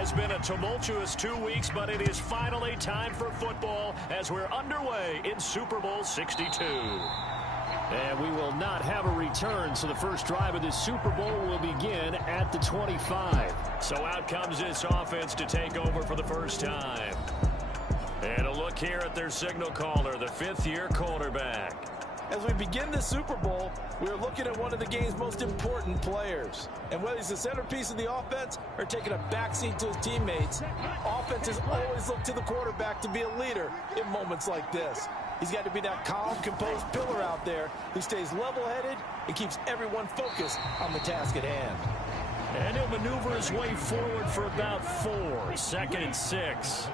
has been a tumultuous 2 weeks, but it is finally time for football as we're underway in Super Bowl 62. And we will not have a return, so the first drive of this Super Bowl will begin at the 25. So out comes this offense to take over for the first time. And a look here at their signal caller, the fifth-year quarterback. As we begin the Super Bowl, we are looking at one of the game's most important players. And whether he's the centerpiece of the offense or taking a backseat to his teammates, offenses always look to the quarterback to be a leader in moments like this. He's got to be that calm, composed pillar out there who stays level-headed and keeps everyone focused on the task at hand. And he'll maneuver his way forward for about 4. 2nd and 6.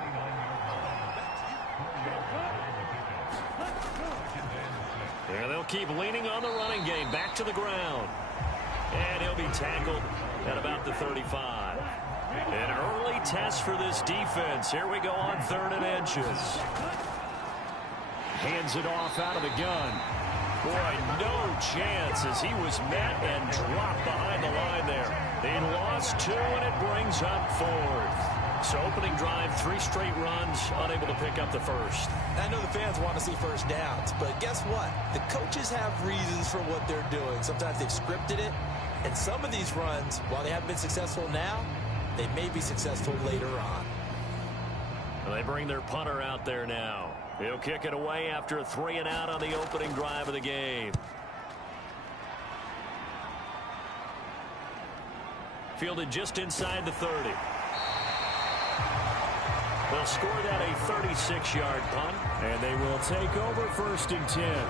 And they'll keep leaning on the running game. Back to the ground. And he'll be tackled at about the 35. An early test for this defense. Here we go on 3rd and inches. Hands it off out of the gun. Boy, no chance as he was met and dropped behind the line there. They lost 2, and it brings up 4th. So opening drive, 3 straight runs, unable to pick up the first. I know the fans want to see first downs, but guess what? The coaches have reasons for what they're doing. Sometimes they've scripted it, and some of these runs, while they haven't been successful now, they may be successful later on. Well, they bring their punter out there now. He'll kick it away after a 3 and out on the opening drive of the game. Fielded just inside the 30. They'll score that a 36-yard punt, and they will take over 1st and 10.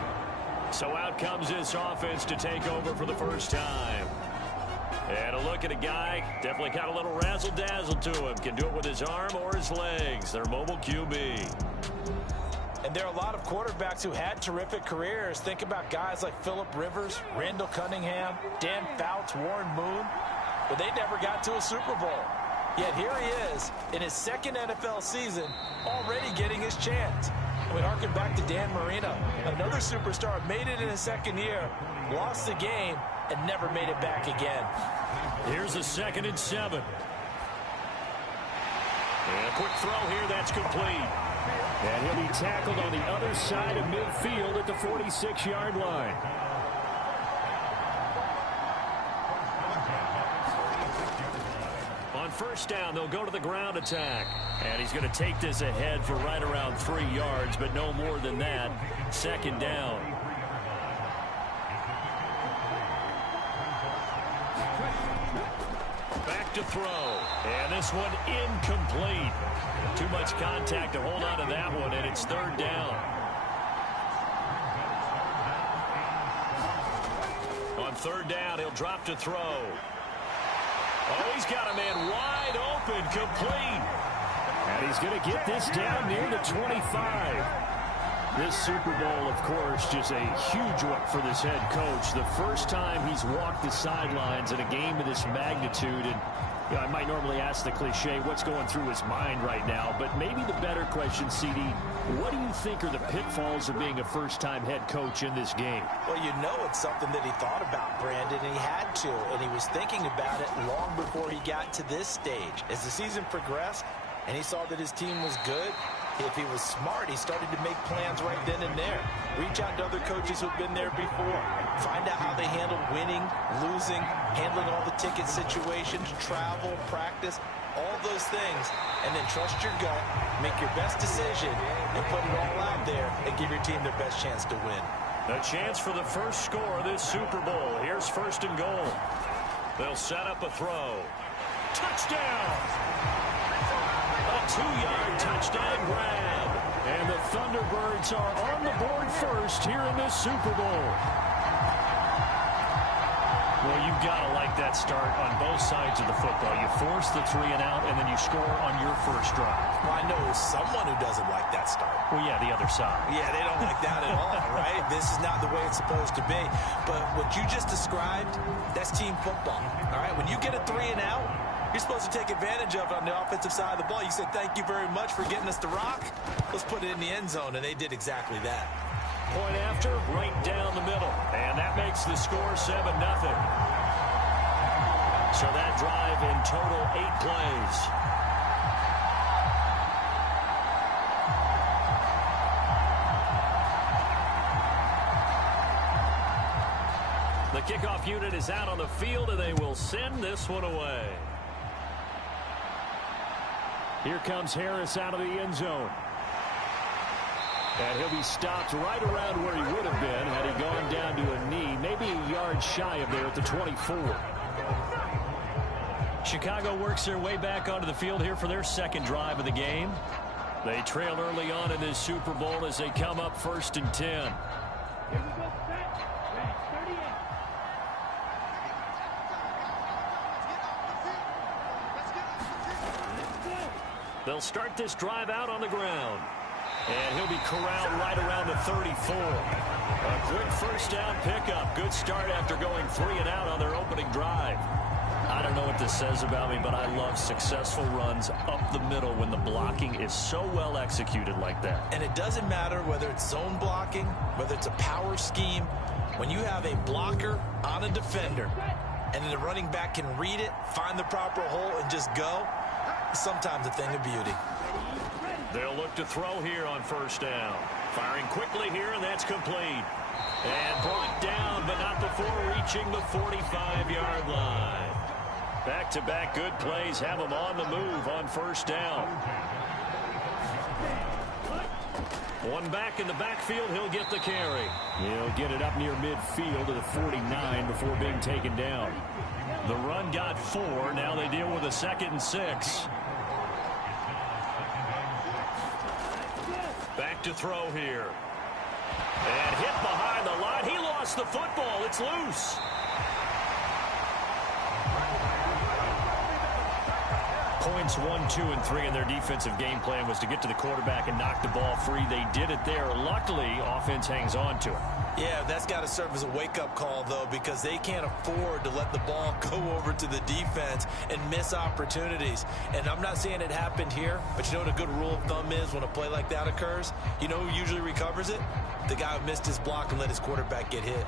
So out comes this offense to take over for the first time. And a look at a guy, definitely got a little razzle-dazzle to him. Can do it with his arm or his legs. Their mobile QB. And there are a lot of quarterbacks who had terrific careers. Think about guys like Phillip Rivers, Randall Cunningham, Dan Fouts, Warren Moon. But they never got to a Super Bowl. Yet here he is in his 2nd NFL season, already getting his chance. And we harken back to Dan Marino, another superstar, made it in his 2nd year, lost the game, and never made it back again. Here's a 2nd and 7. And a quick throw here, that's complete. And he'll be tackled on the other side of midfield at the 46-yard line. On 1st down, they'll go to the ground attack. And he's going to take this ahead for right around 3 yards, but no more than that. 2nd down. Back to throw. And this one incomplete. Too much contact to hold on to that one, and it's 3rd down. On 3rd down, he'll drop to throw. Oh, he's got a man wide open, complete. And he's going to get this down near the 25. This Super Bowl, of course, just a huge one for this head coach. The first time he's walked the sidelines in a game of this magnitude. And you know, I might normally ask the cliche, what's going through his mind right now? But maybe the better question, CD, what do you think are the pitfalls of being a first-time head coach in this game? Well, you know it's something that he thought about, Brandon, and he had to. And he was thinking about it long before he got to this stage. As the season progressed and he saw that his team was good, if he was smart, he started to make plans right then and there. Reach out to other coaches who've been there before. Find out how they handled winning, losing, handling all the ticket situations, travel, practice, all those things. And then trust your gut, make your best decision, and put it all out there and give your team their best chance to win. A chance for the first score of this Super Bowl. Here's 1st and goal. They'll set up a throw. Touchdown! A 2-yard touchdown grab. And the Thunderbirds are on the board first here in this Super Bowl. Well, you've got to like that start on both sides of the football. You force the 3 and out, and then you score on your first drive. Well, I know someone who doesn't like that start. Well, yeah, the other side. Yeah, they don't like that at all, right? This is not the way it's supposed to be. But what you just described, that's team football, all right? When you get a 3 and out, you're supposed to take advantage of it on the offensive side of the ball. You said, thank you very much for getting us the rock. Let's put it in the end zone, and they did exactly that. Point after, right down the middle. And that makes the score 7-0. So that drive in total 8 plays. kickoff unit is out on the field, and they will send this one away. Here comes Harris out of the end zone. And he'll be stopped right around where he would have been had he gone down to a knee, maybe a yard shy of there at the 24. Chicago works their way back onto the field here for their second drive of the game. They trail early on in this Super Bowl as they come up 1st and 10. They'll start this drive out on the ground. And he'll be corralled right around the 34. A quick first down pickup. Good start after going 3 and out on their opening drive. I don't know what this says about me, but I love successful runs up the middle when the blocking is so well executed like that. And it doesn't matter whether it's zone blocking, whether it's a power scheme. When you have a blocker on a defender and then the running back can read it, find the proper hole, and just go, it's sometimes a thing of beauty. They'll look to throw here on 1st down. Firing quickly here, and that's complete. And brought down, but not before reaching the 45-yard line. Back-to-back good plays have them on the move on 1st down. One back in the backfield, he'll get the carry. He'll get it up near midfield to the 49 before being taken down. The run got 4. Now they deal with a 2nd and 6. Back to throw here. And hit behind the line. He lost the football. It's loose. Points 1, 2, and 3 in their defensive game plan was to get to the quarterback and knock the ball free. They did it there. Luckily, offense hangs on to it. Yeah, that's got to serve as a wake-up call, though, because they can't afford to let the ball go over to the defense and miss opportunities. And I'm not saying it happened here, but you know what a good rule of thumb is when a play like that occurs? You know who usually recovers it? The guy who missed his block and let his quarterback get hit.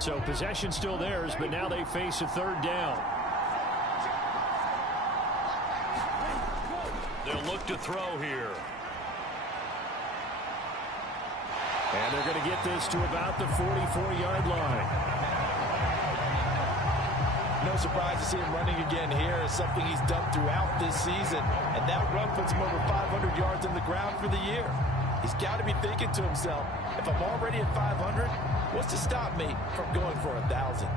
So possession still theirs, but now they face a 3rd down. They'll look to throw here. And they're going to get this to about the 44-yard line. No surprise to see him running again here. It's something he's done throughout this season. And that run puts him over 500 yards on the ground for the year. He's got to be thinking to himself, if I'm already at 500, what's to stop me from going for 1,000?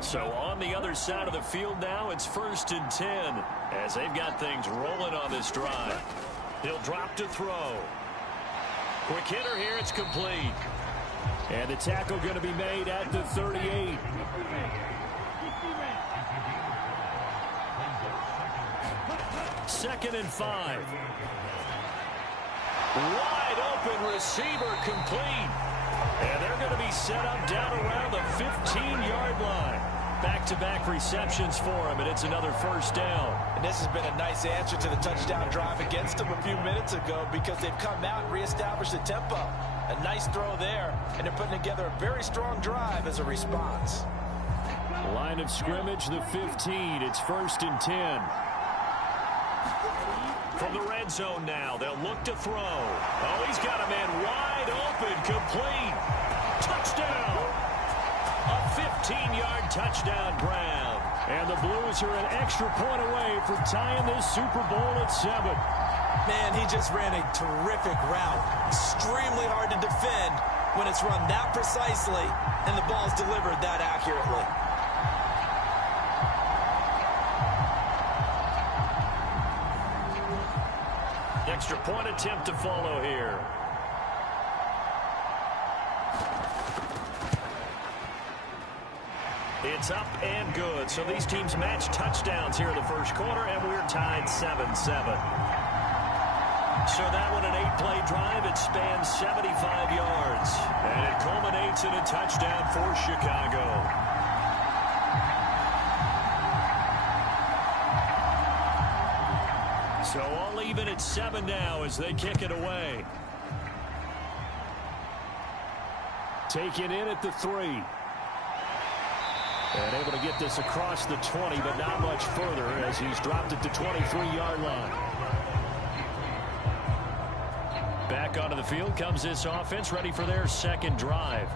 So on the other side of the field now, it's 1st and 10 as they've got things rolling on this drive. He'll drop to throw. Quick hitter here. It's complete. And the tackle going to be made at the 38. Second and 5. Wide open receiver complete. And they're going to be set up down around the 15-yard line. Back-to-back receptions for him, and it's another 1st down. And this has been a nice answer to the touchdown drive against them a few minutes ago because they've come out and reestablished the tempo. A nice throw there, and they're putting together a very strong drive as a response. Line of scrimmage, the 15. It's 1st and 10. From the red zone now, they'll look to throw. Oh, he's got a man wide open, complete. Touchdown! A 15-yard touchdown grab. And the Blues are an extra point away from tying this Super Bowl at 7. Man, he just ran a terrific route. Extremely hard to defend when it's run that precisely and the ball's delivered that accurately. Extra point attempt to follow here. It's up and good. So these teams match touchdowns here in the first quarter, and we're tied 7-7. So that one, an 8-play drive. It spans 75 yards. And it culminates in a touchdown for Chicago. So all even at 7 now as they kick it away. taken in at the 3. And able to get this across the 20, but not much further as he's dropped it to 23-yard line. Back onto the field comes this offense, ready for their second drive.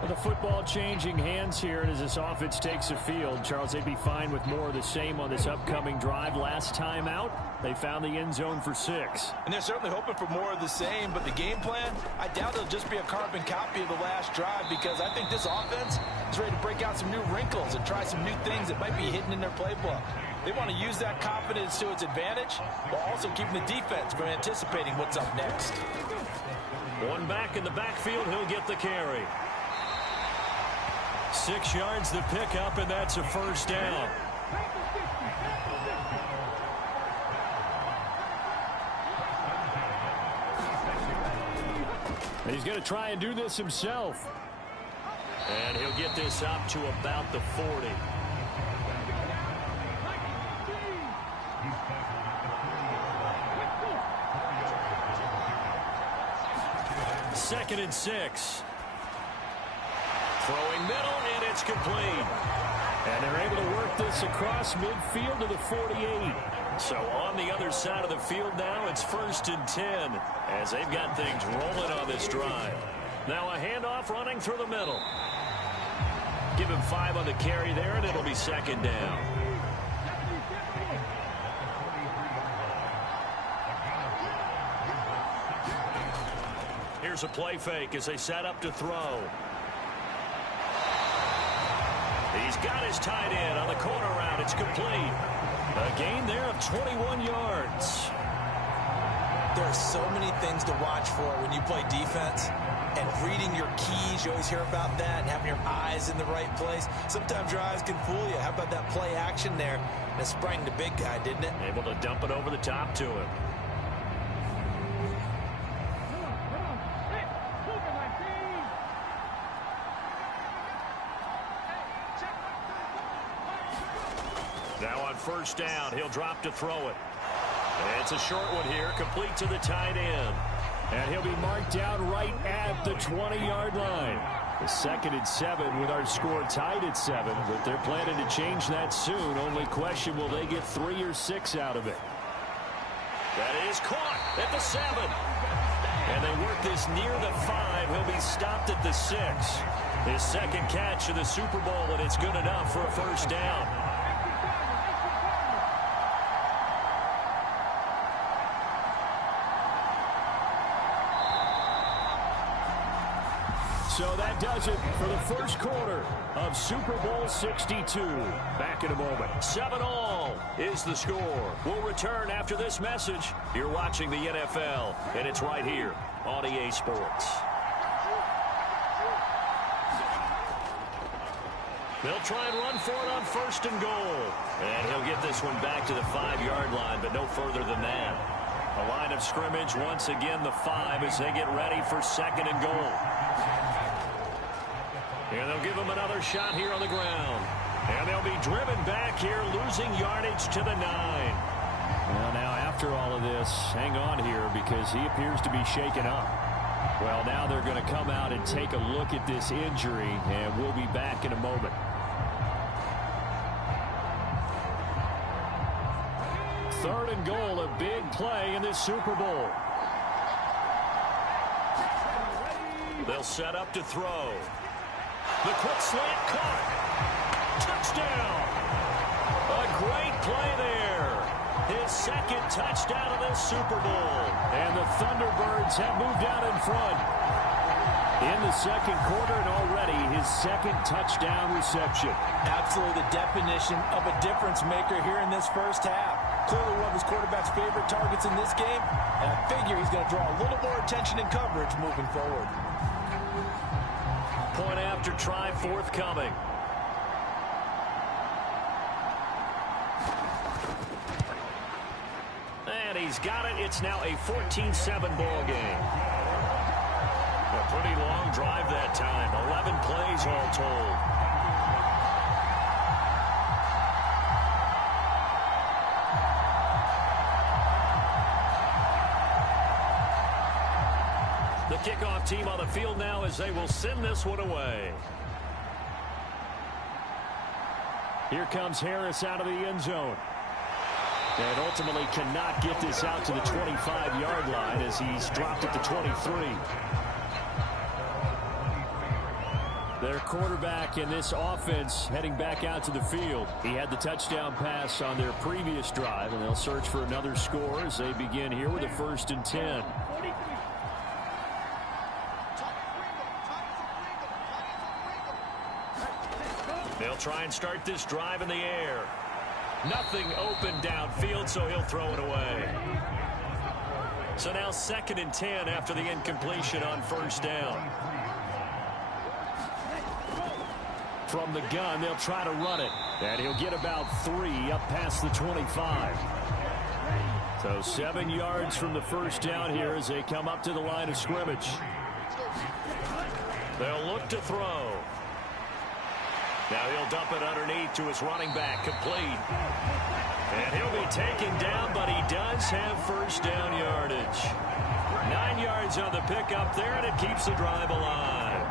Well, the football changing hands here as this offense takes the field. Charles, they'd be fine with more of the same on this upcoming drive. Last time out, they found the end zone for 6. And they're certainly hoping for more of the same, but the game plan, I doubt it'll just be a carbon copy of the last drive, because I think this offense is ready to break out some new wrinkles and try some new things that might be hidden in their playbook. They want to use that confidence to its advantage while also keeping the defense from anticipating what's up next. One back in the backfield, he'll get the carry. 6 yards the pickup, and that's a first down. He's going to try and do this himself. And he'll get this up to about the 40. Second and 6. Throwing middle, and it's complete. And they're able to work this across midfield to the 48. So on the other side of the field now, it's 1st and 10 as they've got things rolling on this drive. Now a handoff running through the middle. Give him 5 on the carry there, and it'll be second down. Here's a play fake as they set up to throw. He's got his tight end on the corner route. It's complete. A gain there of 21 yards. There are so many things to watch for when you play defense. And reading your keys, you always hear about that, and having your eyes in the right place. Sometimes your eyes can fool you. How about that play action there? And it sprang the big guy, didn't it? Able to dump it over the top to him. Now on first down, he'll drop to throw it. It's a short one here, complete to the tight end. And he'll be marked down right at the 20-yard line. The 2nd and 7 with our score tied at 7, but they're planning to change that soon. Only question, will they get 3 or 6 out of it? That is caught at the 7. And they work this near the 5. He'll be stopped at the 6. His second catch of the Super Bowl, and it's good enough for a first down. So that does it for the first quarter of Super Bowl 62. Back in a moment. 7-all is the score. We'll return after this message. You're watching the NFL, and it's right here on EA Sports. They'll try and run for it on 1st and goal. And he'll get this one back to the 5-yard line, but no further than that. A line of scrimmage once again, the 5, as they get ready for 2nd and goal. And they'll give him another shot here on the ground. And they'll be driven back here, losing yardage to the 9. Well, now after all of this, hang on here because he appears to be shaken up. Well, now they're going to come out and take a look at this injury, and we'll be back in a moment. Third and goal, a big play in this Super Bowl. They'll set up to throw. The quick slant caught. Touchdown. A great play there. His second touchdown of this Super Bowl. And the Thunderbirds have moved out in front in the second quarter, and already his second touchdown reception. Absolutely the definition of a difference maker here in this first half. Clearly one of his quarterback's favorite targets in this game, and I figure he's going to draw a little more attention and coverage moving forward. Point after try forthcoming. And he's got it. It's now a 14-7 ball game. A pretty long drive that time. 11 plays all told. The kickoff team on the field now as they will send this one away. Here comes Harris out of the end zone. And ultimately cannot get this out to the 25-yard line as he's dropped at the 23. Their quarterback in this offense heading back out to the field. He had the touchdown pass on their previous drive, and they'll search for another score as they begin here with a 1st and 10. They'll try and start this drive in the air. Nothing open downfield, so he'll throw it away. So now 2nd and 10 after the incompletion on 1st down. From the gun, they'll try to run it. And he'll get about 3 up past the 25. So 7 yards from the 1st down here as they come up to the line of scrimmage. They'll look to throw. Now he'll dump it underneath to his running back, complete. And he'll be taken down, but he does have 1st down yardage. 9 yards on the pickup there, and it keeps the drive alive.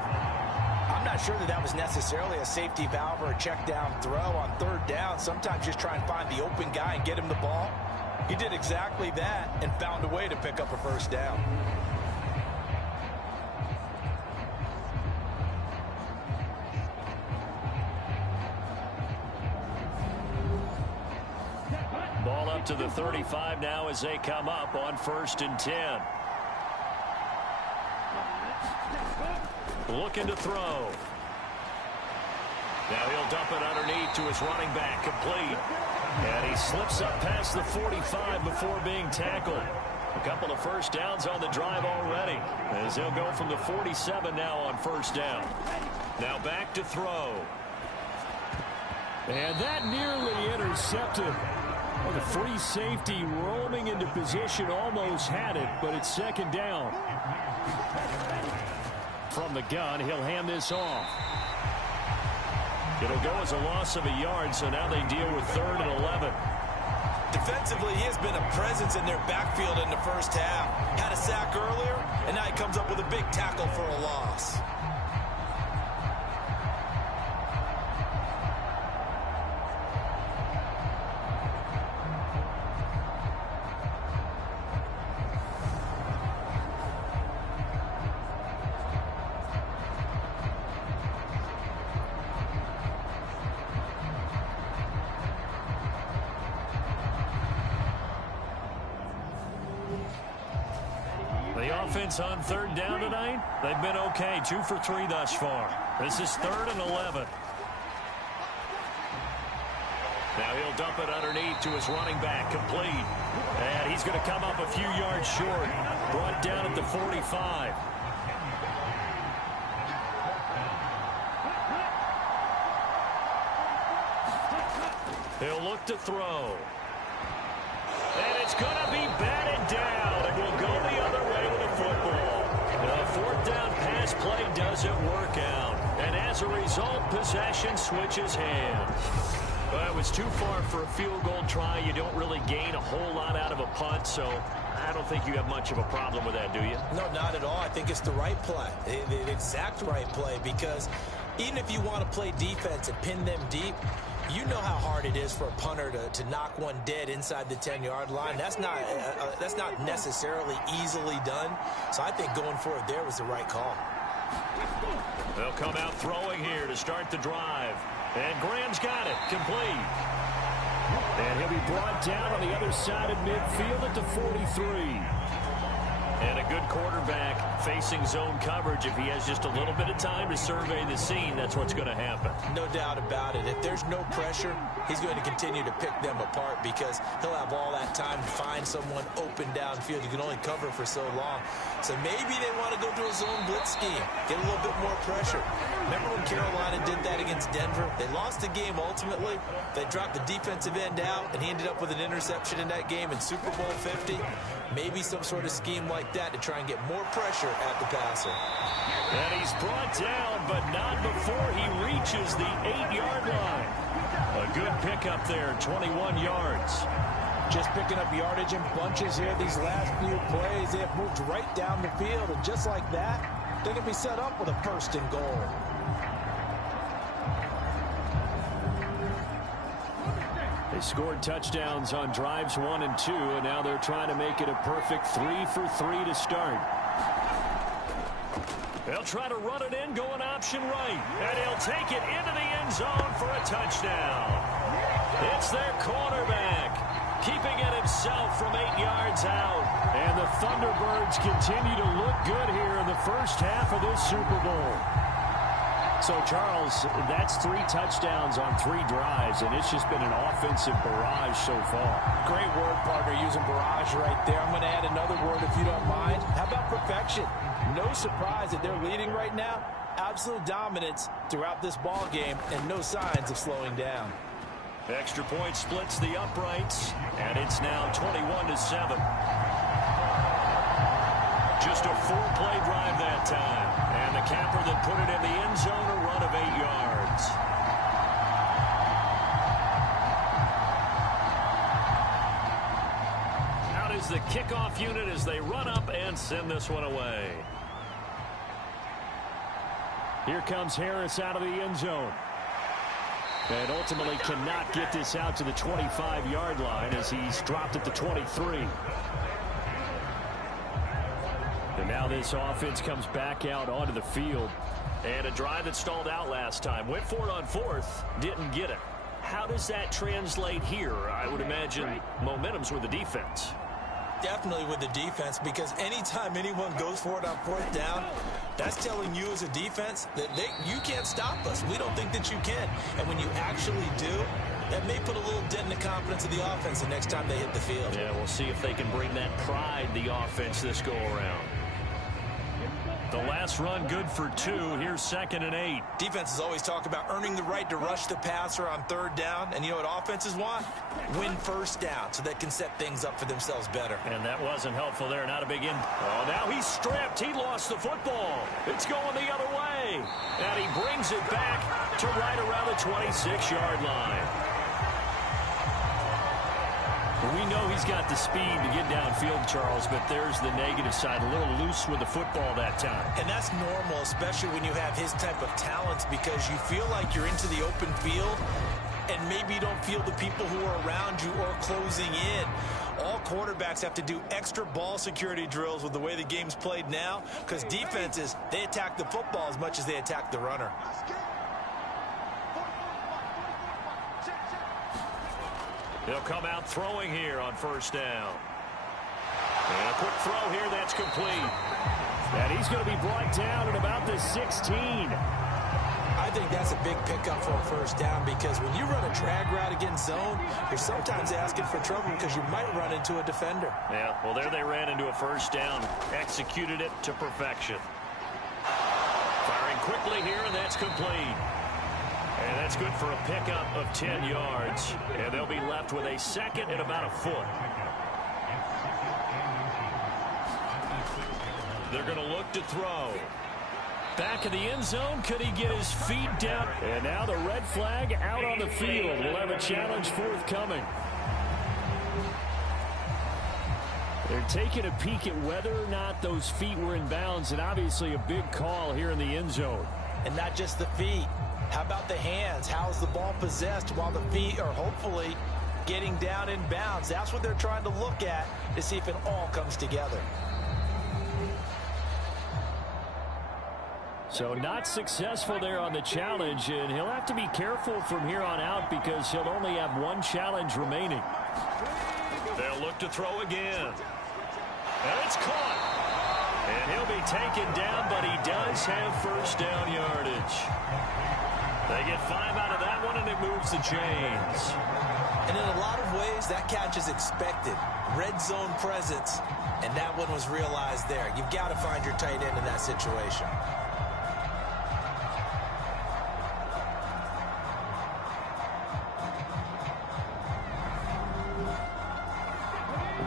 I'm not sure that was necessarily a safety valve or a check down throw on 3rd down. Sometimes just try and find the open guy and get him the ball. He did exactly that and found a way to pick up a 1st down. Ball up to the 35 now as they come up on 1st and 10. Looking to throw. Now he'll dump it underneath to his running back, complete. And he slips up past the 45 before being tackled. A couple of 1st downs on the drive already, as they'll go from the 47 now on 1st down. Now back to throw. And that nearly intercepted. Well, the free safety roaming into position almost had it, but it's 2nd down. From the gun, he'll hand this off. It'll go as a loss of a yard, so now they deal with 3rd and 11. Defensively, he has been a presence in their backfield in the 1st half. Had a sack earlier, and now he comes up with a big tackle for a loss. Offense on 3rd down tonight, they've been okay, 2 for 3 thus far. This is 3rd and 11. Now he'll dump it underneath to his running back, complete. And he's going to come up a few yards short, brought down at the 45. He'll look to throw. And it's going to be batted down, and will go the other way with the football. The 4th down pass play doesn't work out, and as a result, possession switches hands. Well, it was too far for a field goal try. You don't really gain a whole lot out of a punt, so I don't think you have much of a problem with that, do you? No, not at all. I think it's the right play, the exact right play, because even if you want to play defense and pin them deep, you know how hard it is for a punter to knock one dead inside the 10-yard line. That's not necessarily easily done. So I think going for it there was the right call. They'll come out throwing here to start the drive. And Graham's got it, complete. And he'll be brought down on the other side of midfield at the 43. And a good quarterback facing zone coverage. If he has just a little bit of time to survey the scene, that's what's going to happen. No doubt about it. If there's no pressure, he's going to continue to pick them apart because he'll have all that time to find someone open downfield. You can only cover for so long. So maybe they want to go to a zone blitz scheme, get a little bit more pressure. Remember when Carolina did that against Denver? They lost the game ultimately. They dropped the defensive end out, and he ended up with an interception in that game in Super Bowl 50. Maybe some sort of scheme like that to try and get more pressure at the passer. And he's brought down, but not before he reaches the 8-yard line. A good pickup there, 21 yards. Just picking up yardage in bunches here these last few plays. They have moved right down the field, and just like that, they can be set up with a first and goal. They scored touchdowns on drives 1 and 2, and now they're trying to make it a perfect 3 for 3 to start. They'll try to run it in, going option right, and he'll take it into the end zone for a touchdown. It's their quarterback, keeping it himself from 8 yards out. And the Thunderbirds continue to look good here in the first half of this Super Bowl. So, Charles, that's 3 touchdowns on 3 drives, and it's just been an offensive barrage so far. Great word, partner, using barrage right there. I'm going to add another word if you don't mind. How about perfection? No surprise that they're leading right now. Absolute dominance throughout this ball game, and no signs of slowing down. Extra point splits the uprights, and it's now 21-7. Just a 4-play drive that time. And the capper that put it in the end zone, a run of 8 yards. Out is the kickoff unit as they run up and send this one away. Here comes Harris out of the end zone. And ultimately cannot get this out to the 25-yard line as he's dropped at the 23. And now this offense comes back out onto the field. And a drive that stalled out last time. Went for it on 4th, didn't get it. How does that translate here? I would imagine momentum's with the defense. Definitely with the defense, because anytime anyone goes for it on 4th down, that's telling you as a defense that you can't stop us. We don't think that you can. And when you actually do, that may put a little dent in the confidence of the offense the next time they hit the field. Yeah, we'll see if they can bring that pride, the offense, this go-around. The last run good for 2. Here's 2nd and 8. Defenses always talk about earning the right to rush the passer on 3rd down. And you know what offenses want? Win 1st down so they can set things up for themselves better. And that wasn't helpful there. Not a big Oh, now he's stripped. He lost the football. It's going the other way. And he brings it back to right around the 26-yard line. We know he's got the speed to get downfield, Charles, but there's the negative side. A little loose with the football that time. And that's normal, especially when you have his type of talents, because you feel like you're into the open field and maybe you don't feel the people who are around you or closing in. All quarterbacks have to do extra ball security drills with the way the game's played now, because defenses, they attack the football as much as they attack the runner. They'll come out throwing here on 1st down. And a quick throw here, that's complete. And he's going to be brought down at about the 16. I think that's a big pickup for a 1st down, because when you run a drag route against zone, you're sometimes asking for trouble because you might run into a defender. Yeah, well, there they ran into a 1st down. Executed it to perfection. Firing quickly here, and that's complete. And that's good for a pickup of 10 yards. And they'll be left with a 2nd and about a foot. They're going to look to throw. Back in the end zone. Could he get his feet down? And now the red flag out on the field. We'll have a challenge forthcoming. They're taking a peek at whether or not those feet were in bounds, and obviously a big call here in the end zone. And not just the feet. How about the hands? How's the ball possessed while the feet are hopefully getting down in bounds? That's what they're trying to look at to see if it all comes together. So not successful there on the challenge, and he'll have to be careful from here on out because he'll only have 1 challenge remaining. They'll look to throw again. And it's caught. And he'll be taken down, but he does have 1st down yardage. They get 5 out of that one, and it moves the chains. And in a lot of ways, that catch is expected. Red zone presence, and that one was realized there. You've got to find your tight end in that situation.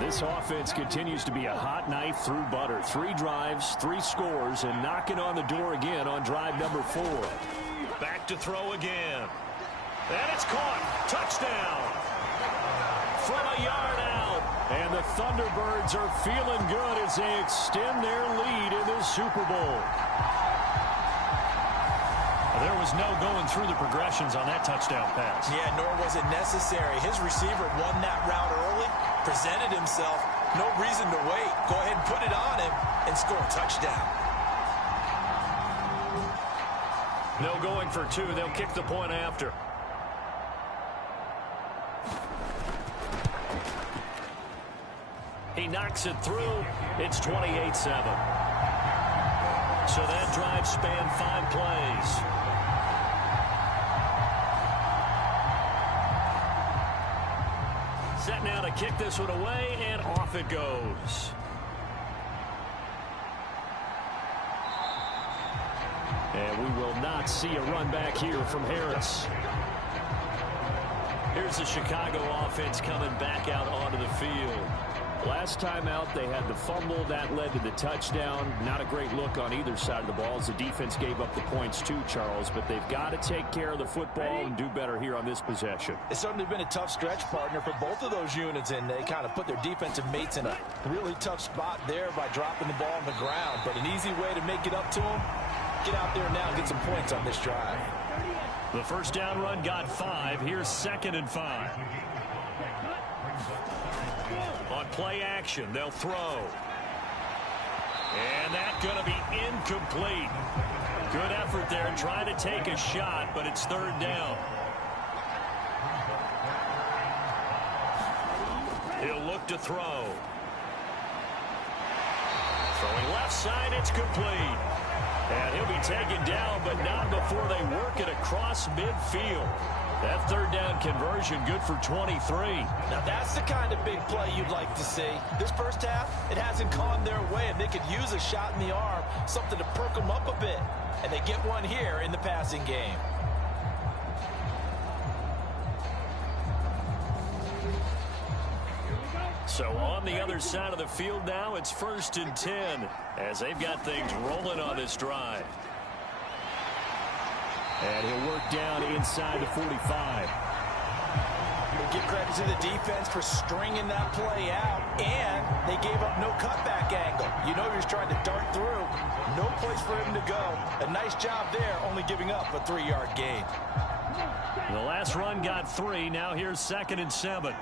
This offense continues to be a hot knife through butter. 3 drives, 3 scores, and knocking on the door again on drive number 4. Back to throw again. And it's caught. Touchdown. from a yard out. And the Thunderbirds are feeling good as they extend their lead in this Super Bowl. There was no going through the progressions on that touchdown pass. Yeah, nor was it necessary. His receiver won that route early, presented himself. No reason to wait. Go ahead and put it on him and score a touchdown. No going for two. They'll kick the point after. He knocks it through. It's 28-7. So that drive spanned 5 plays. Set now to kick this one away, and off it goes. And we will not see a run back here from Harris. Here's the Chicago offense coming back out onto the field. Last time out, they had the fumble. That led to the touchdown. Not a great look on either side of the ball as the defense gave up the points too, Charles. But they've got to take care of the football and do better here on this possession. It's certainly been a tough stretch, partner, for both of those units, and they kind of put their defensive mates in a really tough spot there by dropping the ball on the ground. But an easy way to make it up to them, get out there now and get some points on this drive. The first down run got 5. Here's 2nd and 5. On play action, they'll throw. And that's going to be incomplete. Good effort there trying to take a shot, but it's 3rd down. He'll look to throw. Throwing left side, it's complete. And he'll be taken down, but not before they work it across midfield. That 3rd down conversion good for 23. Now that's the kind of big play you'd like to see. This first half, it hasn't gone their way, and they could use a shot in the arm, something to perk them up a bit. And they get one here in the passing game. So on the other side of the field now, it's 1st and 10 as they've got things rolling on this drive. And he'll work down inside the 45. We'll give credit to the defense for stringing that play out, and they gave up no cutback angle. You know he was trying to dart through. No place for him to go. A nice job there, only giving up a 3-yard gain. The last run got 3. Now here's 2nd and 7.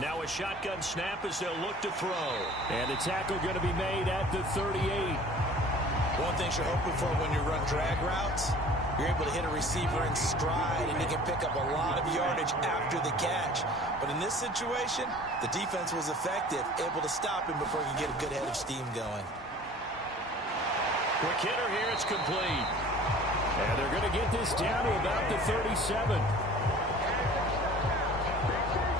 Now a shotgun snap as they'll look to throw. And the tackle going to be made at the 38. One thing you're hoping for when you run drag routes, you're able to hit a receiver in stride, and he can pick up a lot of yardage after the catch. But in this situation, the defense was effective, able to stop him before he could get a good head of steam going. Quick hitter here, it's complete. And they're going to get this down to about the 37.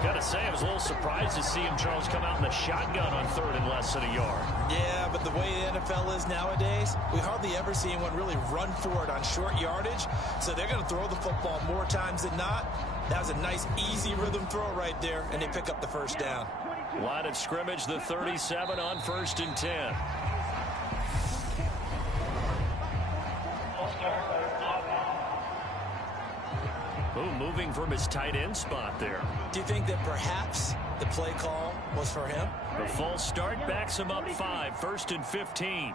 Gotta say, I was a little surprised to see him, Charles, come out in the shotgun on 3rd and less than a yard. Yeah, but the way the NFL is nowadays, we hardly ever see anyone really run for it on short yardage. So they're going to throw the football more times than not. That was a nice, easy rhythm throw right there, and they pick up the 1st down. Line of scrimmage, the 37 on 1st and 10. Ooh, moving from his tight end spot there. Do you think that perhaps the play call was for him? The false start backs him up 5, 1st and 15.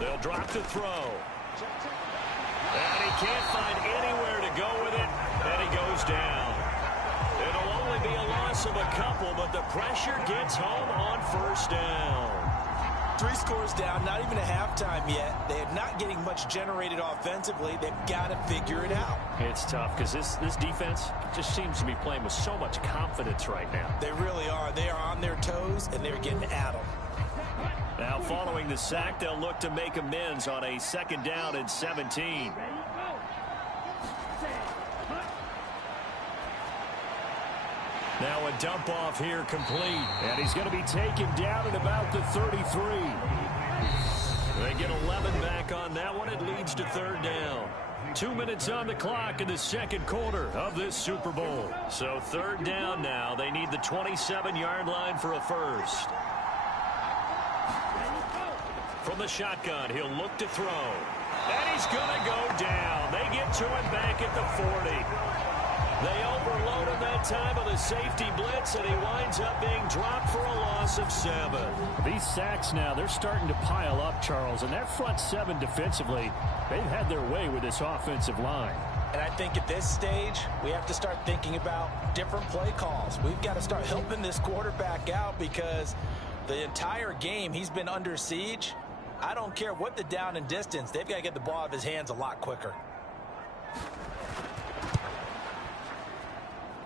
They'll drop the throw. And he can't find anywhere to go with it, and he goes down. It'll only be a loss of a couple, but the pressure gets home on 1st down. 3 scores down, not even a halftime yet. They are not getting much generated offensively. They've got to figure it out. It's tough because this defense just seems to be playing with so much confidence right now. They really are. They are on their toes, and they're getting at them. Now following the sack, they'll look to make amends on a 2nd down and 17. Now a dump off here complete. And he's going to be taken down at about the 33. They get 11 back on that one. It leads to 3rd down. 2 minutes on the clock in the 2nd quarter of this Super Bowl. So 3rd down now. They need the 27-yard line for a first. From the shotgun, he'll look to throw. And he's going to go down. They get to him back at the 40. They overload him that time with a safety blitz, and he winds up being dropped for a loss of 7. These sacks now, they're starting to pile up, Charles, and that front 7 defensively, they've had their way with this offensive line. And I think at this stage, we have to start thinking about different play calls. We've got to start helping this quarterback out because the entire game he's been under siege. I don't care what the down and distance. They've got to get the ball out of his hands a lot quicker.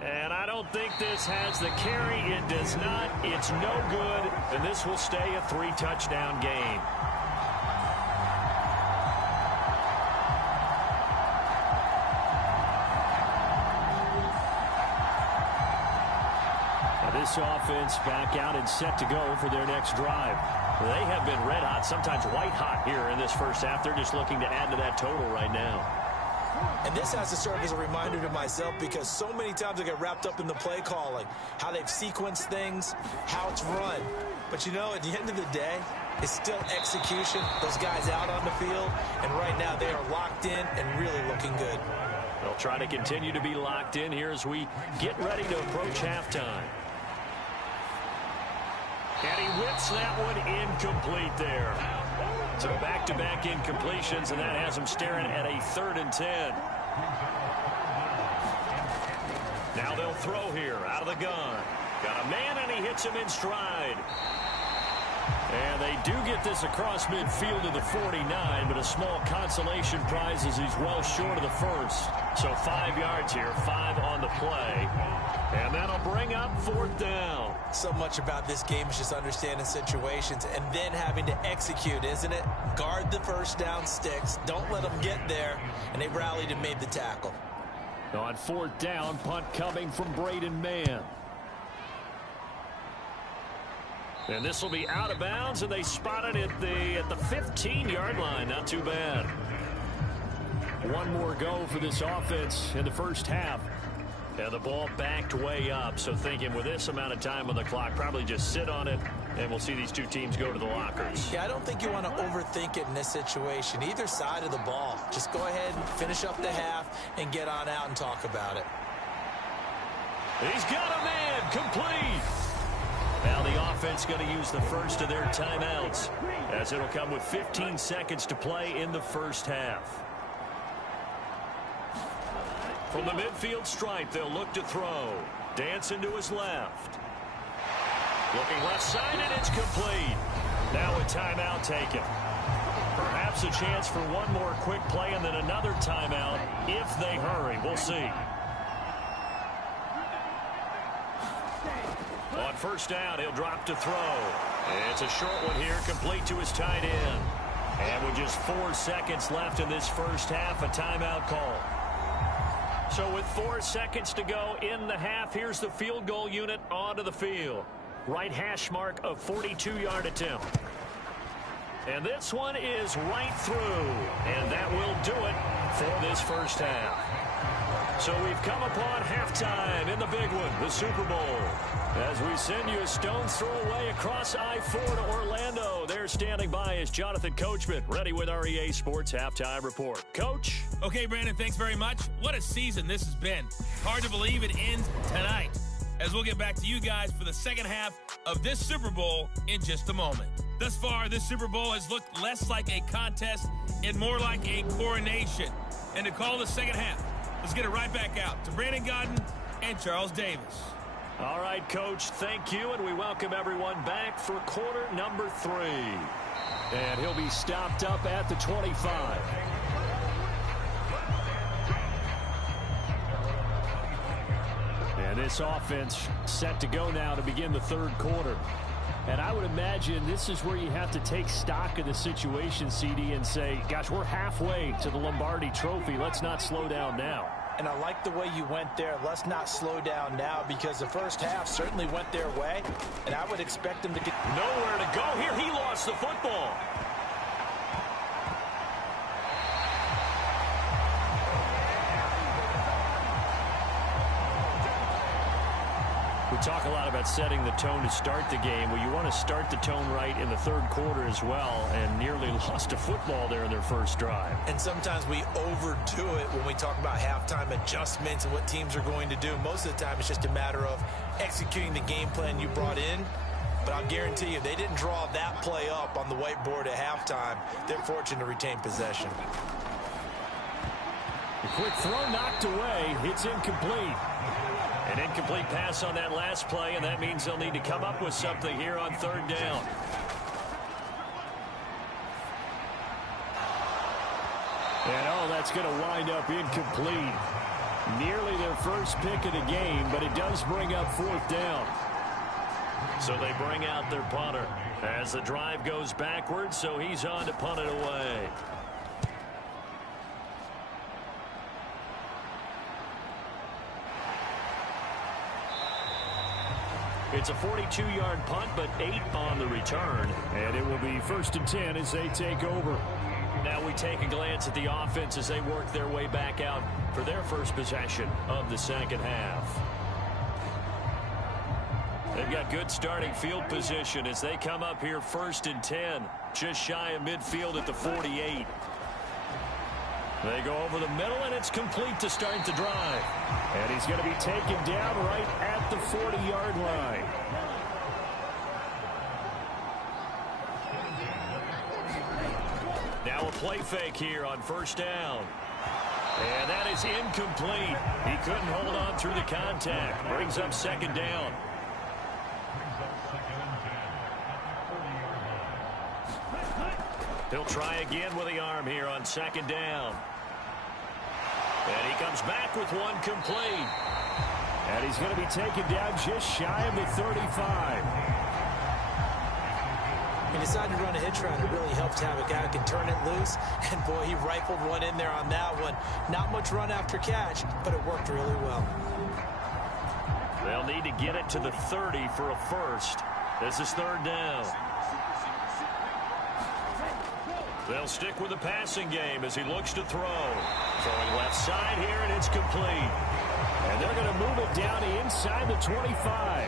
And I don't think this has the carry. It does not. It's no good. And this will stay a 3-touchdown game. Now this offense back out and set to go for their next drive. They have been red hot, sometimes white hot here in this first half. They're just looking to add to that total right now. And this has to serve as a reminder to myself because so many times I get wrapped up in the play calling, how they've sequenced things, how it's run. But, you know, at the end of the day, it's still execution. Those guys out on the field, and right now they are locked in and really looking good. They'll try to continue to be locked in here as we get ready to approach halftime. And he whips that one incomplete there. So back-to-back incompletions, and that has him staring at a 3rd and 10. Now they'll throw here out of the gun. Got a man, and he hits him in stride. And they do get this across midfield to the 49, but a small consolation prize as he's well short of the first. So 5 yards here, 5 on the play. And that'll bring up 4th down. So much about this game is just understanding situations and then having to execute, isn't it? Guard the first down sticks. Don't let them get there. And they rallied and made the tackle. On 4th down, punt coming from Braden Mann. And this will be out of bounds, and they spot it at the 15-yard line. Not too bad. One more go for this offense in the first half. And the ball backed way up, so thinking with this amount of time on the clock, probably just sit on it, and we'll see these two teams go to the lockers. Yeah, I don't think you want to overthink it in this situation. Either side of the ball. Just go ahead and finish up the half and get on out and talk about it. He's got a man, complete. Now the offense going to use the first of their timeouts, as it'll come with 15 seconds to play in the first half. From the midfield stripe, they'll look to throw. Dancing to his left. Looking left side, and it's complete. Now a timeout taken. Perhaps a chance for one more quick play and then another timeout if they hurry. We'll see. On 1st down, he'll drop to throw. It's a short one here, complete to his tight end. And with just 4 seconds left in this first half, a timeout call. So with 4 seconds to go in the half, here's the field goal unit onto the field. Right hash mark of 42-yard attempt. And this one is right through. And that will do it for this first half. So we've come upon halftime in the big one, the Super Bowl. As we send you a stone's throw away across I-4 to Orlando. There standing by is Jonathan Coachman, ready with our EA Sports Halftime Report. Coach? Okay, Brandon, thanks very much. What a season this has been. Hard to believe it ends tonight, as we'll get back to you guys for the second half of this Super Bowl in just a moment. Thus far, this Super Bowl has looked less like a contest and more like a coronation. And to call the second half, let's get it right back out to Brandon Godden and Charles Davis. All right, Coach, thank you, and we welcome everyone back for quarter number 3. And he'll be stopped up at the 25. And this offense set to go now to begin the 3rd quarter. And I would imagine this is where you have to take stock of the situation, CD, and say, gosh, we're halfway to the Lombardi Trophy. Let's not slow down now. And I like the way you went there. Let's not slow down now, because the first half certainly went their way, and I would expect them to get nowhere to go here. He lost the football. We talk a lot about setting the tone to start the game. Well, you want to start the tone right in the third quarter as well, and nearly lost a football there in their first drive. And sometimes we overdo it when we talk about halftime adjustments and what teams are going to do. Most of the time, it's just a matter of executing the game plan you brought in. But I'll guarantee you, they didn't draw that play up on the whiteboard at halftime. They're fortunate to retain possession. A quick throw knocked away. It's incomplete. An incomplete pass on that last play, and that means they'll need to come up with something here on third down. And, oh, that's going to wind up incomplete. Nearly their first pick of the game, but it does bring up fourth down. So they bring out their punter as the drive goes backwards, so he's on to punt it away. It's a 42-yard punt, but 8 on the return. And it will be 1st and 10 as they take over. Now we take a glance at the offense as they work their way back out for their first possession of the second half. They've got good starting field position as they come up here 1st and 10, just shy of midfield at the 48. They go over the middle, and it's complete to start the drive. And he's going to be taken down right at the 40-yard line. Now a play fake here on 1st down. And that is incomplete. He couldn't hold on through the contact. Brings up 2nd down. He'll try again with the arm here on 2nd down. And he comes back with one complete. And he's going to be taken down just shy of the 35. He decided to run a hitch route. It really helps to have a guy who can turn it loose. And, boy, he rifled one in there on that one. Not much run after catch, but it worked really well. They'll need to get it to the 30 for a first. This is 3rd down. They'll stick with the passing game as he looks to throw. Throwing left side here, and it's complete. And they're going to move it down inside the 25.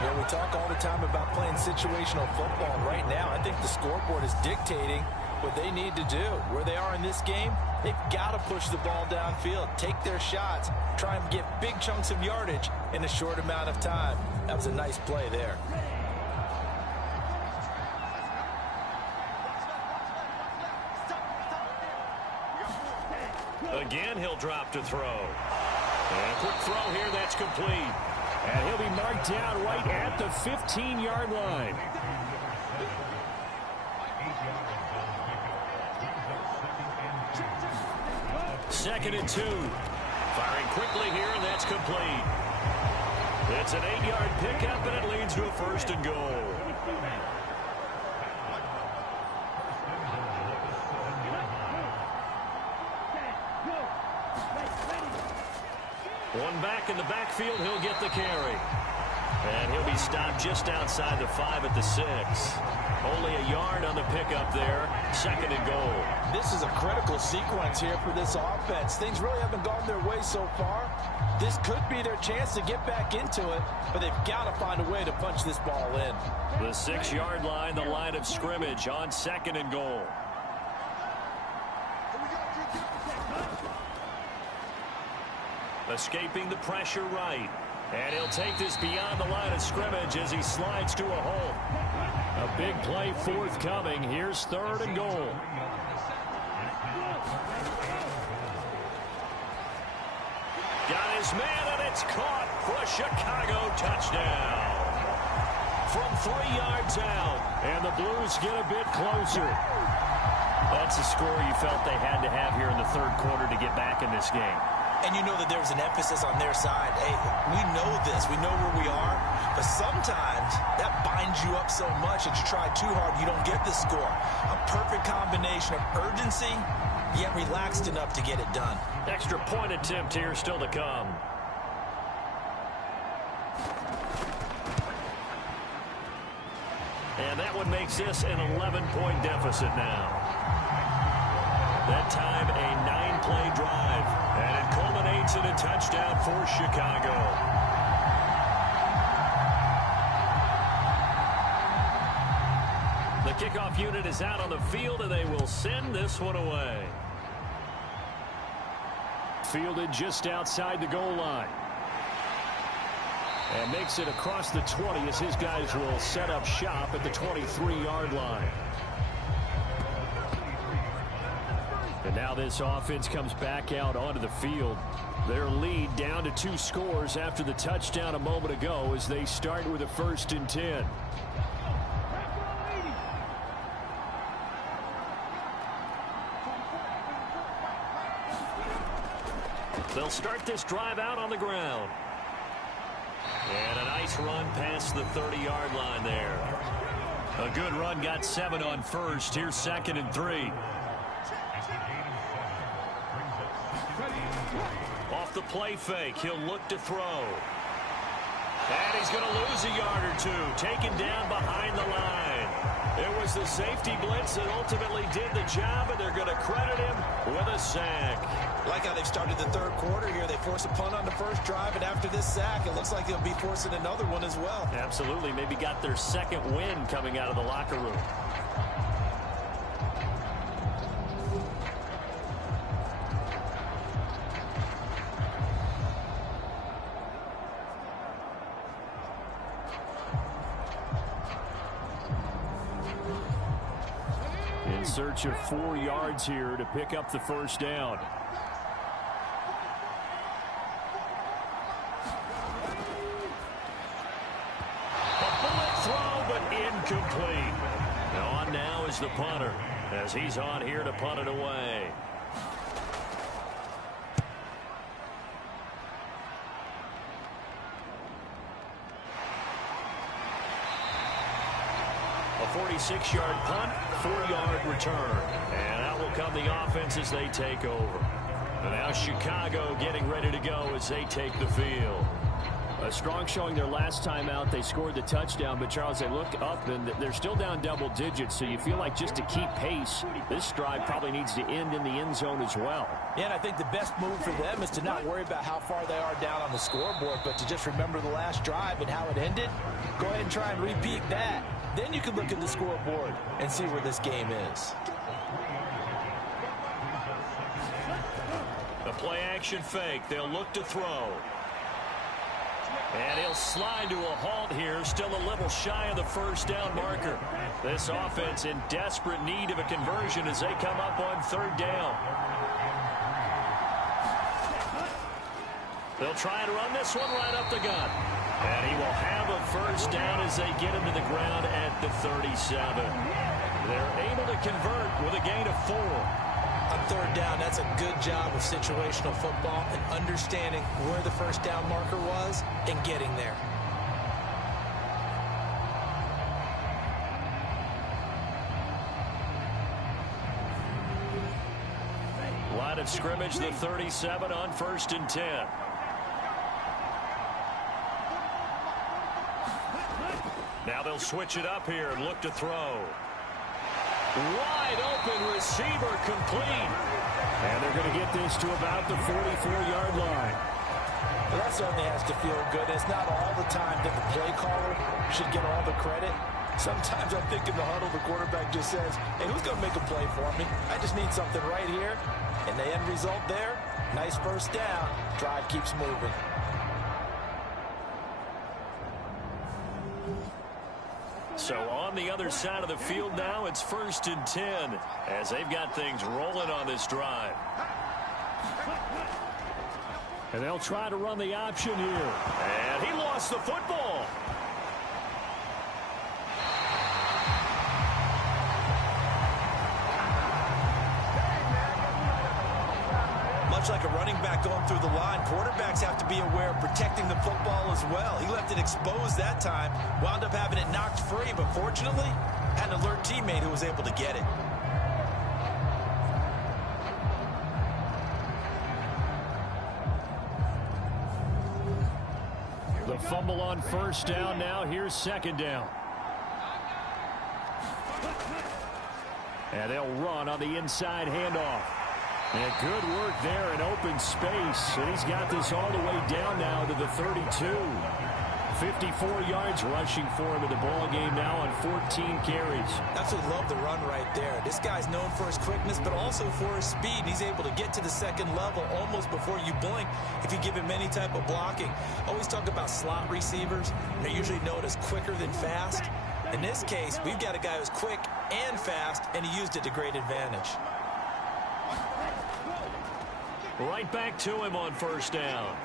You know, we talk all the time about playing situational football. And right now, I think the scoreboard is dictating what they need to do. Where they are in this game, they've got to push the ball downfield, take their shots, try and get big chunks of yardage in a short amount of time. That was a nice play there. Again, he'll drop to throw. And a quick throw here, that's complete. And he'll be marked down right at the 15-yard line. Second and 2. Firing quickly here, and that's complete. It's an 8-yard pickup, and it leads to a 1st and goal. One back in the backfield, he'll get the carry. And he'll be stopped just outside the 5 at the 6. Only a yard on the pickup there. 2nd and goal. This is a critical sequence here for this offense. Things really haven't gone their way so far. This could be their chance to get back into it, but they've got to find a way to punch this ball in. The 6-yard line, the line of scrimmage on 2nd and goal. Escaping the pressure right. And he'll take this beyond the line of scrimmage as he slides to a hole. A big play forthcoming. Here's 3rd and goal. Got his man, and it's caught for a Chicago touchdown. From 3 yards out, and the Blues get a bit closer. That's a score you felt they had to have here in the 3rd quarter to get back in this game. And you know that there's an emphasis on their side. Hey, we know this. We know where we are. But sometimes that binds you up so much that you try too hard, you don't get the score. A perfect combination of urgency, yet relaxed enough to get it done. Extra point attempt here still to come. And that one makes this an 11-point deficit now. That time a 9-play drive. And it culminates in a touchdown for Chicago. Kickoff unit is out on the field, and they will send this one away. Fielded just outside the goal line. And makes it across the 20 as his guys will set up shop at the 23-yard line. And now this offense comes back out onto the field. Their lead down to 2 scores after the touchdown a moment ago as they start with a 1st and 10. They'll start this drive out on the ground. And a nice run past the 30-yard line there. A good run, got 7 on first. Here's 2nd and 3. Off the play fake, he'll look to throw. And he's going to lose a yard or 2. Taken down behind the line. It was the safety blitz that ultimately did the job, and they're going to credit him with a sack. Like how they've started the 3rd quarter here. They force a punt on the first drive, and after this sack, it looks like they'll be forcing another one as well. Absolutely. Maybe got their 2nd win coming out of the locker room. In search of 4 yards here to pick up the 1st down. Incomplete. On now is the punter as he's on here to punt it away. A 46-yard punt, 4-yard return. And out will come the offense as they take over. And now Chicago getting ready to go as they take the field. A strong showing their last time out. They scored the touchdown, but Charles, they look up and they're still down double digits, so you feel like just to keep pace, this drive probably needs to end in the end zone as well. Yeah, and I think the best move for them is to not worry about how far they are down on the scoreboard, but to just remember the last drive and how it ended. Go ahead and try and repeat that. Then you can look at the scoreboard and see where this game is. The play action fake. They'll look to throw. And he'll slide to a halt here, still a little shy of the 1st down marker. This offense in desperate need of a conversion as they come up on 3rd down. They'll try and run this one right up the gut. And he will have a 1st down as they get him to the ground at the 37. They're able to convert with a gain of 4. On 3rd down, that's a good job of situational football and understanding where the 1st down marker was and getting there. Line of scrimmage, the 37 on 1st and 10. Now they'll switch it up here and look to throw. Wide open receiver, complete. And they're going to get this to about the 44-yard line. Well, that certainly has to feel good. It's not all the time that the play caller should get all the credit. Sometimes I'm thinking the huddle, the quarterback just says, hey, who's going to make a play for me? I just need something right here. And the end result there, nice 1st down. Drive keeps moving. So on the other side of the field now, it's 1st and 10 as they've got things rolling on this drive. And they'll try to run the option here. And he lost the football. Much like a running back going through the line, quarterbacks have to be aware of protecting the football as well. He left it exposed that time, wound up having it knocked free, but fortunately, had an alert teammate who was able to get it. The fumble on 1st down now. Here's 2nd down. And they'll run on the inside handoff. And good work there in open space. And he's got this all the way down now to the 32. 54 yards rushing for him in the ball game now on 14 carries. Absolutely love the run right there. This guy's known for his quickness, but also for his speed. He's able to get to the second level almost before you blink if you give him any type of blocking. Always talk about slot receivers. They're usually known as quicker than fast. In this case, we've got a guy who's quick and fast, and he used it to great advantage. Right back to him on first down.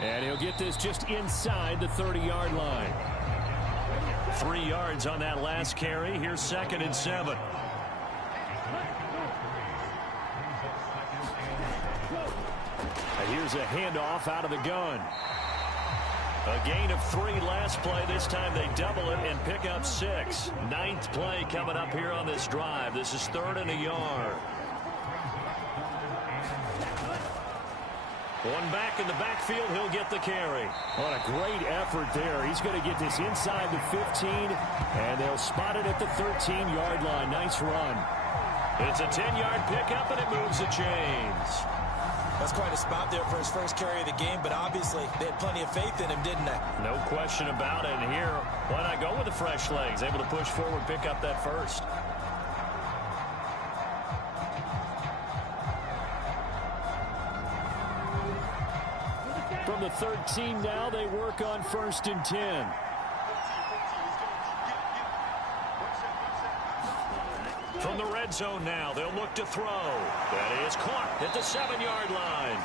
And he'll get this just inside the 30-yard line. 3 yards on that last carry. Here's 2nd and 7. Here's a handoff out of the gun. A gain of 3 last play. This time they double it and pick up 6. 9th play coming up here on this drive. This is 3rd and a yard. One back in the backfield. He'll get the carry. What a great effort there. He's going to get this inside the 15, and they'll spot it at the 13-yard line. Nice run. It's a 10-yard pickup, and it moves the chains. That's quite a spot there for his first carry of the game, but obviously they had plenty of faith in him, didn't they? No question about it. And here, why not go with the fresh legs? Able to push forward, pick up that first. From the 13 now, they work on 1st and 10. From the red zone now, they'll look to throw. That is caught at the 7-yard line.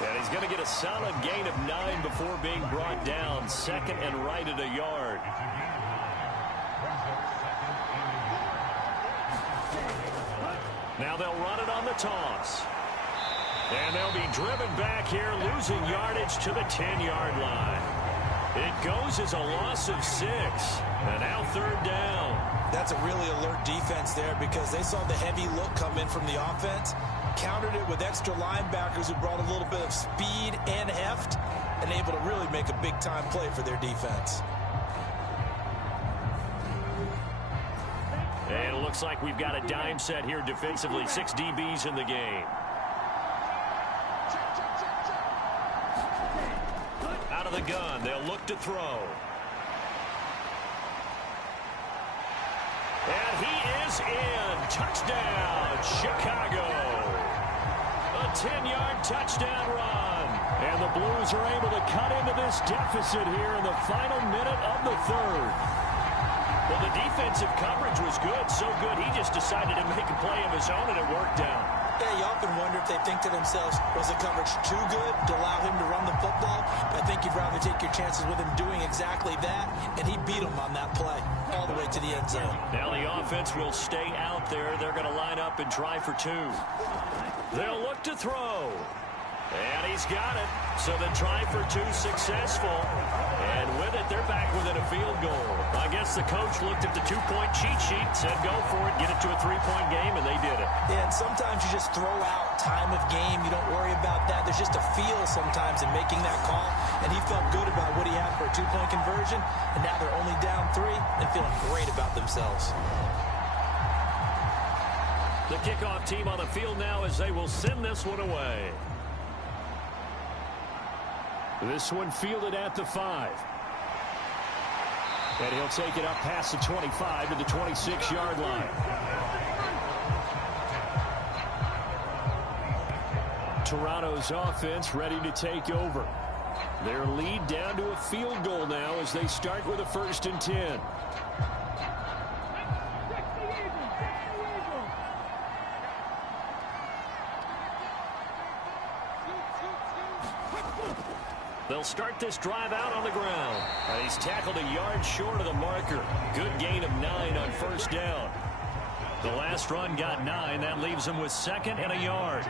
And he's going to get a solid gain of 9 before being brought down. 2nd and right at a yard. Now they'll run it on the toss. And they'll be driven back here, losing yardage to the 10-yard line. It goes as a loss of 6. And now 3rd down. That's a really alert defense there because they saw the heavy look come in from the offense, countered it with extra linebackers who brought a little bit of speed and heft, and able to really make a big-time play for their defense. And it looks like we've got a dime set here defensively. 6 DBs in the game. Out of the gun, they'll look to throw. And he is in. Touchdown, Chicago. A 10-yard touchdown run. And the Blues are able to cut into this deficit here in the final minute of the 3rd. Well, the defensive coverage was good, so good he just decided to make a play of his own, and it worked out. Yeah, you often wonder if they think to themselves, was the coverage too good to allow him to run the football? I think you'd rather take your chances with him doing exactly that, and he beat him on that play all the way to the end zone. Now the offense will stay out there. They're going to line up and try for 2. They'll look to throw. And he's got it. So the try for 2 successful. And with it, they're back within a field goal. I guess the coach looked at the 2-point cheat sheet, said go for it, get it to a 3-point game, and they did it. Yeah, and sometimes you just throw out time of game. You don't worry about that. There's just a feel sometimes in making that call. And he felt good about what he had for a 2-point conversion. And now they're only down 3 and feeling great about themselves. The kickoff team on the field now as they will send this one away. This one fielded at the 5. And he'll take it up past the 25 to the 26-yard line. Toronto's offense ready to take over. Their lead down to a field goal now as they start with a 1st and 10. They'll start this drive out on the ground. He's tackled a yard short of the marker. Good gain of 9 on 1st down. The last run got 9. That leaves him with 2nd and a yard.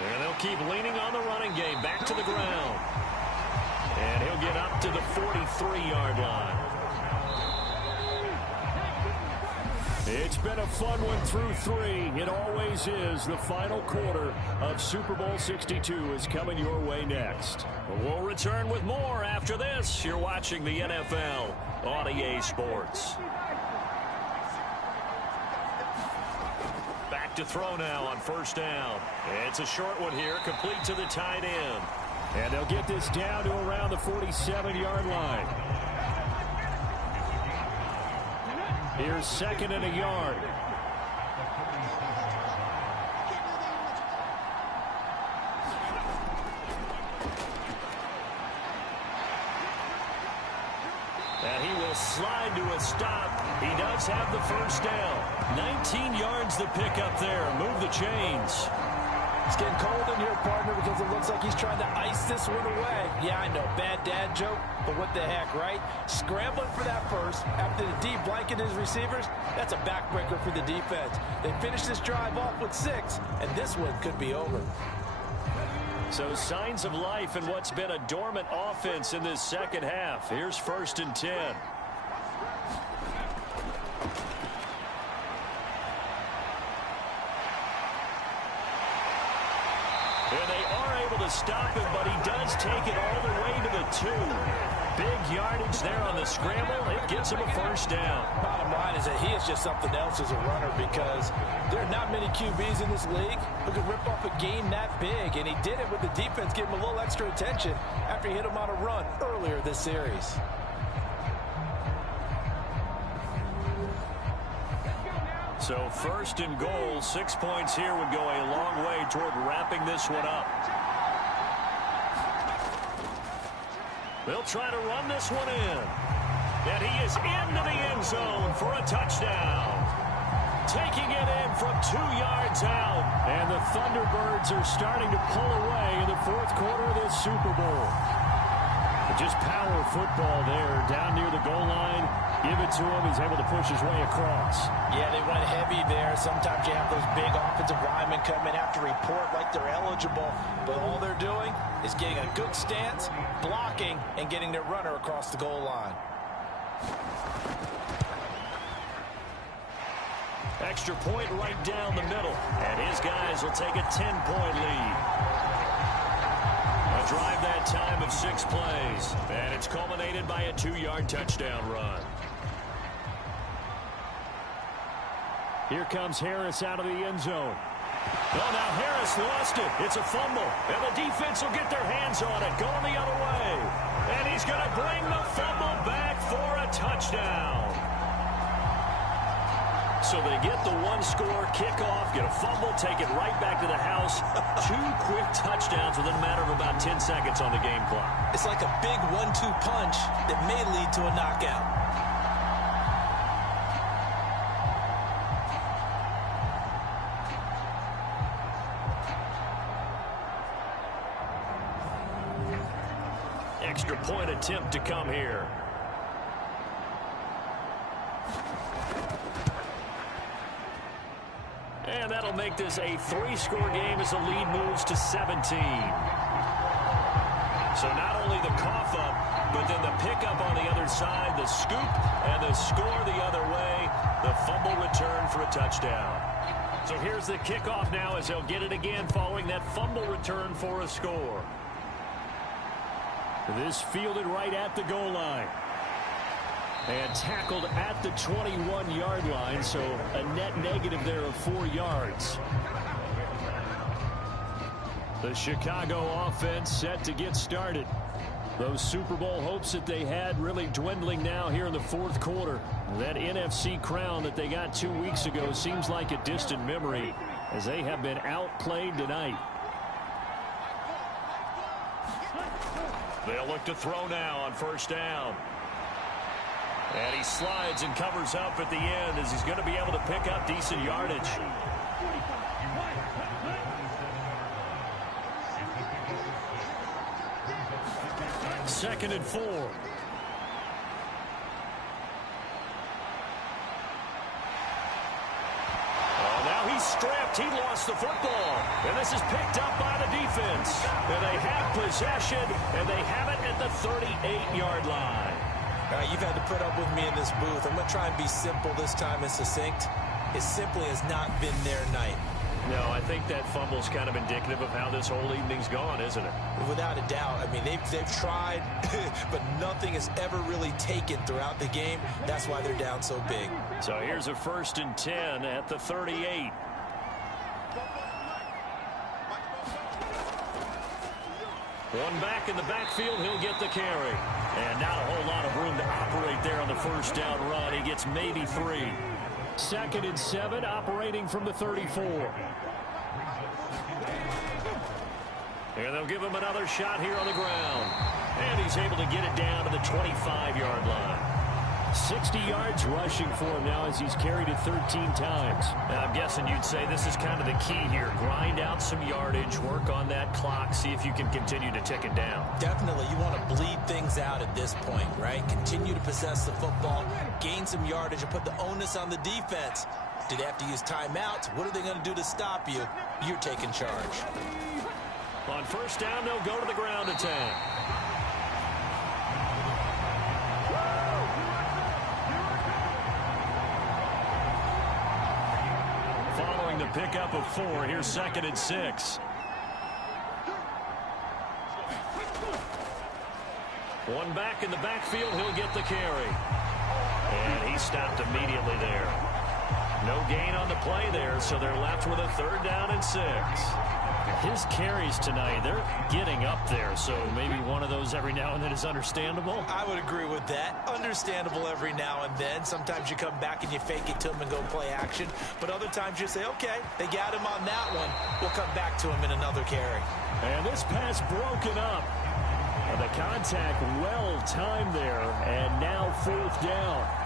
And they'll keep leaning on the running game. Back to the ground. And he'll get up to the 43-yard line. It's been a fun one through 3. It always is. The final quarter of Super Bowl 62 is coming your way next. We'll return with more after this. You're watching the NFL on EA Sports. Back look to throw now on first down. It's a short one here, complete to the tight end. And they'll get this down to around the 47-yard line. Here's 2nd and a yard. And he will slide to a stop. He does have the first down. 19 yards to pick up there. Move the chains. It's getting cold in here, partner, because it looks like he's trying to ice this one away. Yeah, I know, bad dad joke, but what the heck, right? Scrambling for that first after the deep blanket his receivers, that's a backbreaker for the defense. They finished this drive off with 6, and this one could be over. So signs of life in what's been a dormant offense in this second half. Here's 1st and 10. And they are able to stop him, but he does take it all the way to the 2. Big yardage there on the scramble. It gets him a first down. Bottom line is that he is just something else as a runner, because there are not many QBs in this league who can rip off a game that big, and he did it with the defense giving him a little extra attention after he hit him on a run earlier this series. So 1st and goal, 6 points here would go a long way toward wrapping this one up. They'll try to run this one in. And he is into the end zone for a touchdown. Taking it in from 2 yards out. And the Thunderbirds are starting to pull away in the 4th quarter of this Super Bowl. Just power football there down near the goal line. Give it to him. He's able to push his way across. Yeah, they went heavy there. Sometimes you have those big offensive linemen come in after report like they're eligible, but all they're doing is getting a good stance, blocking, and getting their runner across the goal line. Extra point right down the middle, and his guys will take a 10-point lead. A drive that time of 6 plays, and it's culminated by a 2-yard touchdown run. Here comes Harris out of the end zone. Oh, now Harris lost it. It's a fumble, and the defense will get their hands on it, going the other way. And he's going to bring the fumble back for a touchdown. So they get the 1-score kickoff, get a fumble, take it right back to the house. 2 quick touchdowns within a matter of about 10 seconds on the game clock. It's like a big 1-2 punch that may lead to a knockout. Extra point attempt to come here. And that'll make this a 3-score game as the lead moves to 17. So not only the cough up, but then the pickup on the other side, the scoop, and the score the other way, the fumble return for a touchdown. So here's the kickoff now as they'll get it again following that fumble return for a score. This fielded right at the goal line. And tackled at the 21-yard line, so a net negative there of 4 yards. The Chicago offense set to get started. Those Super Bowl hopes that they had really dwindling now here in the 4th quarter. That NFC crown that they got 2 weeks ago seems like a distant memory as they have been outplayed tonight. They'll look to throw now on first down. And he slides and covers up at the end as he's going to be able to pick up decent yardage. Second and 4. Now he's strapped. He lost the football. And this is picked up by the defense. And they have possession, and they have it at the 38-yard line. All right, you've had to put up with me in this booth. I'm going to try and be simple this time and succinct. It simply has not been their night. No, I think that fumble's kind of indicative of how this whole evening's gone, isn't it? Without a doubt. I mean, they've tried, but nothing has ever really taken throughout the game. That's why they're down so big. So here's a 1st and 10 at the 38. One back in the backfield, he'll get the carry. And not a whole lot of room to operate there on the first down run. He gets maybe 3. 2nd and 7, operating from the 34. And they'll give him another shot here on the ground. And he's able to get it down to the 25-yard line. 60 yards rushing for him now as he's carried it 13 times. Now, I'm guessing you'd say this is kind of the key here. Grind out some yardage, work on that clock, see if you can continue to tick it down. Definitely. You want to bleed things out at this point, right? Continue to possess the football, gain some yardage, and put the onus on the defense. Do they have to use timeouts? What are they going to do to stop you? You're taking charge. On first down, they'll go to the ground attack. Following the pickup of 4, here's 2nd and 6. One back in the backfield, he'll get the carry. And he stopped immediately there. No gain on the play there, so they're left with a 3rd down and 6. His carries tonight, they're getting up there, so maybe one of those every now and then is understandable. I would agree with that. Understandable every now and then. Sometimes you come back and you fake it to him and go play action. But other times you say, okay, they got him on that one. We'll come back to him in another carry. And this pass broken up. And the contact well timed there, and now 4th down.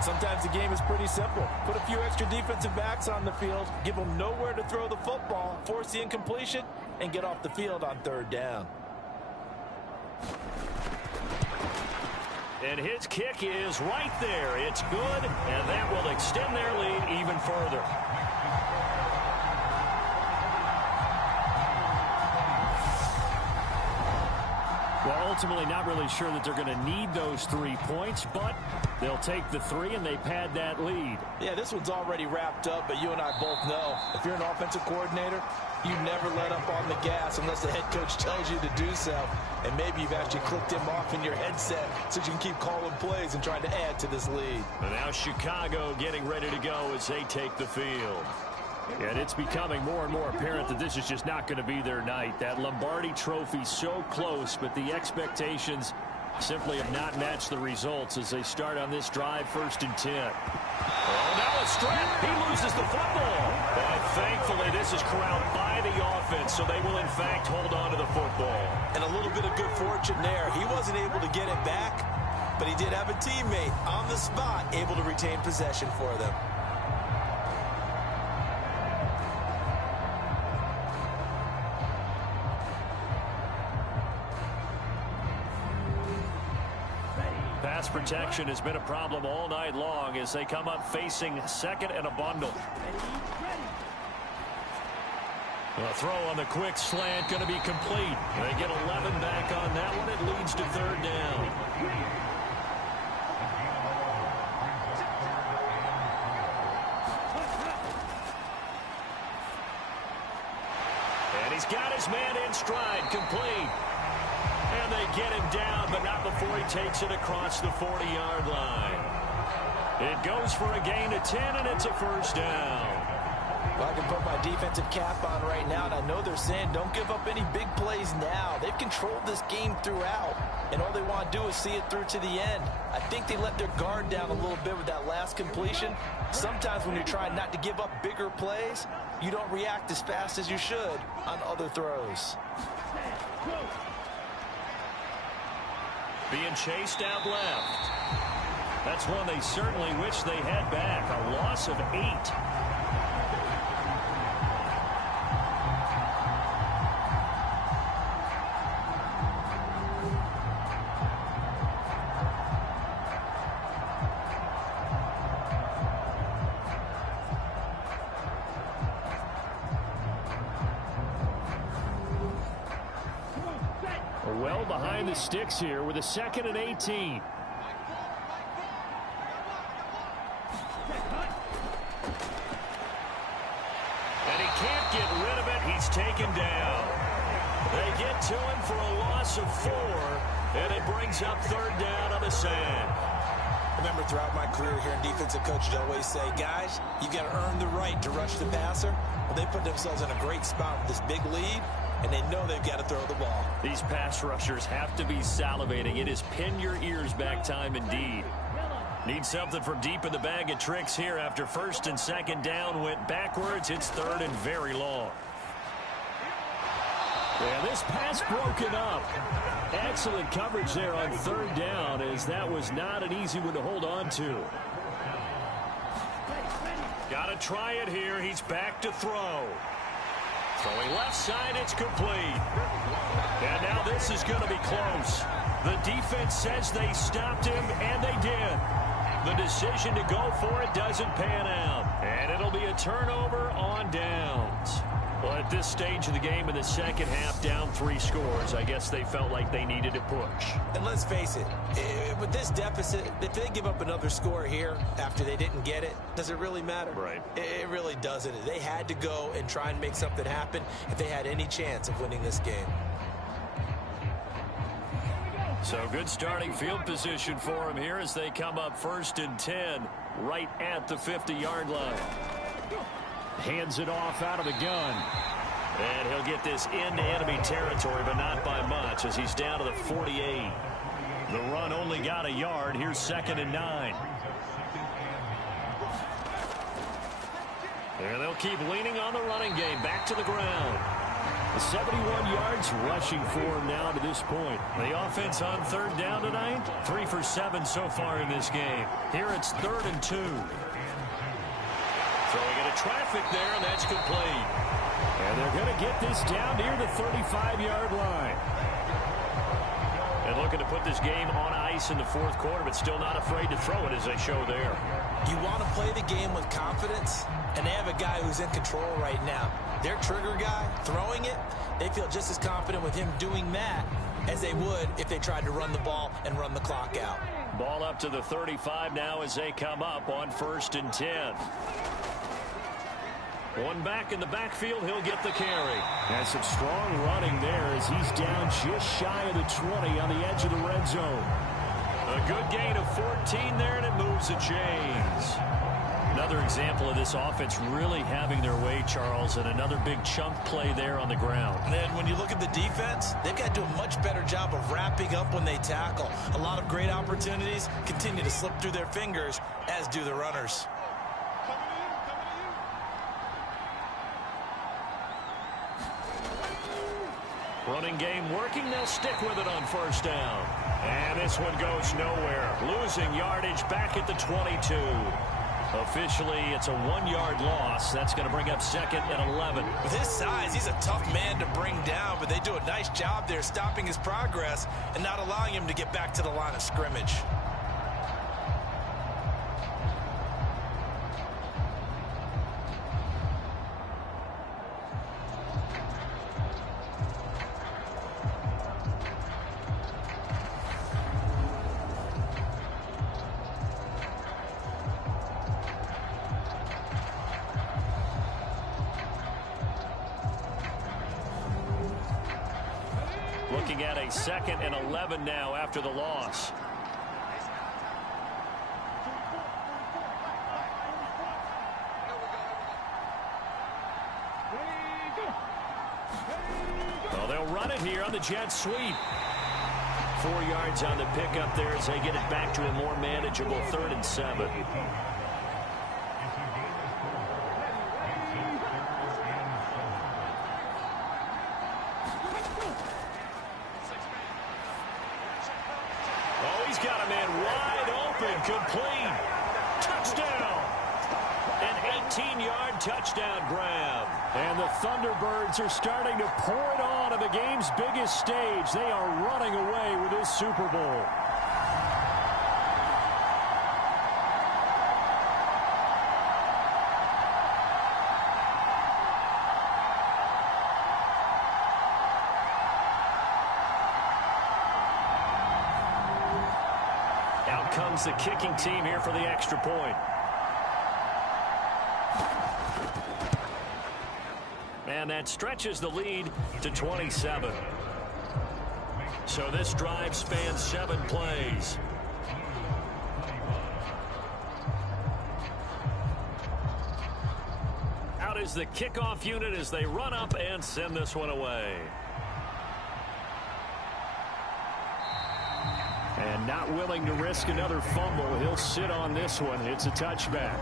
Sometimes the game is pretty simple. Put a few extra defensive backs on the field, give them nowhere to throw the football, force the incompletion, and get off the field on 3rd down. And his kick is right there. It's good, and that will extend their lead even further. Well, ultimately not really sure that they're going to need those 3 points, but they'll take the 3 and they pad that lead. Yeah, this one's already wrapped up, but you and I both know if you're an offensive coordinator, you never let up on the gas unless the head coach tells you to do so. And maybe you've actually clicked him off in your headset so you can keep calling plays and trying to add to this lead. And now Chicago getting ready to go as they take the field. And it's becoming more and more apparent that this is just not going to be their night. That Lombardi trophy so close, but the expectations simply have not matched the results as they start on this drive, 1st and 10. Oh, now a strap. He loses the football. But thankfully, this is corralled by the offense, so they will, in fact, hold on to the football. And a little bit of good fortune there. He wasn't able to get it back, but he did have a teammate on the spot able to retain possession for them. Pass protection has been a problem all night long as they come up facing 2nd and a bundle. A throw on the quick slant going to be complete. They get 11 back on that one. It leads to 3rd down. And he's got his man in stride, complete. And they get him down, but not before he takes it across the 40-yard line. It goes for a gain of 10, and it's a 1st down. Well, I can put my defensive cap on right now, and I know they're saying don't give up any big plays now. They've controlled this game throughout, and all they want to do is see it through to the end. I think they let their guard down a little bit with that last completion. Sometimes when you're trying not to give up bigger plays, you don't react as fast as you should on other throws. Being chased out left. That's one they certainly wish they had back. A loss of 8. Well behind the sticks here with a 2nd and 18. And he can't get rid of it. He's taken down. They get to him for a loss of 4, and it brings up 3rd down on the sand. I remember throughout my career here in defensive coaches always say, guys, you got to earn the right to rush the passer. Well, they put themselves in a great spot with this big lead. and they know they've got to throw the ball. These pass rushers have to be salivating. It is pin your ears back time indeed. Need something from deep in the bag of tricks here after first and second down went backwards. It's third and very long. Yeah, this pass broken up. Excellent coverage there on third down, as that was not an easy one to hold on to. Got to try it here. He's back to throw. Throwing left side, it's complete. And now this is going to be close. The defense says they stopped him, and they did. The decision to go for it doesn't pan out. And it'll be a turnover on downs. Well, at this stage of the game in the second half, down 3 scores, I guess they felt like they needed to push. And let's face it, with this deficit, if they give up another score here after they didn't get it, does it really matter? Right. It really doesn't. They had to go and try and make something happen if they had any chance of winning this game. So good starting field position for them here as they come up first and 10 right at the 50-yard line. Hands it off out of the gun. And he'll get this into enemy territory, but not by much as he's down to the 48. The run only got a yard. Here's second and 9. And they'll keep leaning on the running game. Back to the ground. 71 yards rushing for him now to this point. The offense on third down tonight, 3 for 7 so far in this game. Here it's third and 2. Throwing into traffic there, and that's complete. And they're going to get this down near the 35-yard line. And looking to put this game on ice in the fourth quarter, but still not afraid to throw it as they show there. You want to play the game with confidence, and they have a guy who's in control right now. Their trigger guy throwing it, they feel just as confident with him doing that as they would if they tried to run the ball and run the clock out. Ball up to the 35 now as they come up on first and 10. One back in the backfield, he'll get the carry. That's some strong running there as he's down just shy of the 20 on the edge of the red zone. A good gain of 14 there, and it moves the chains. Another example of this offense really having their way, Charles, and another big chunk play there on the ground. And then when you look at the defense, they've got to do a much better job of wrapping up when they tackle. A lot of great opportunities continue to slip through their fingers, as do the runners. Running game working. They'll stick with it on first down. And this one goes nowhere. Losing yardage back at the 22. Officially, it's a 1-yard loss. That's going to bring up second and 11. With his size, he's a tough man to bring down, but they do a nice job there stopping his progress and not allowing him to get back to the line of scrimmage. Looking at a second and 11 now after the loss. Well, they'll run it here on the jet sweep. 4 yards on the pickup there as they get it back to a more manageable 3rd and 7. He's got a man wide open, complete. Touchdown. An 18-yard touchdown grab. And the Thunderbirds are starting to pour it on the game's biggest stage. They are running away with this Super Bowl. Comes the kicking team here for the extra point. And that stretches the lead to 27. So this drive spans 7 plays. Out out is the kickoff unit as they run up and send this one away. And not willing to risk another fumble. He'll sit on this one. It's a touchback.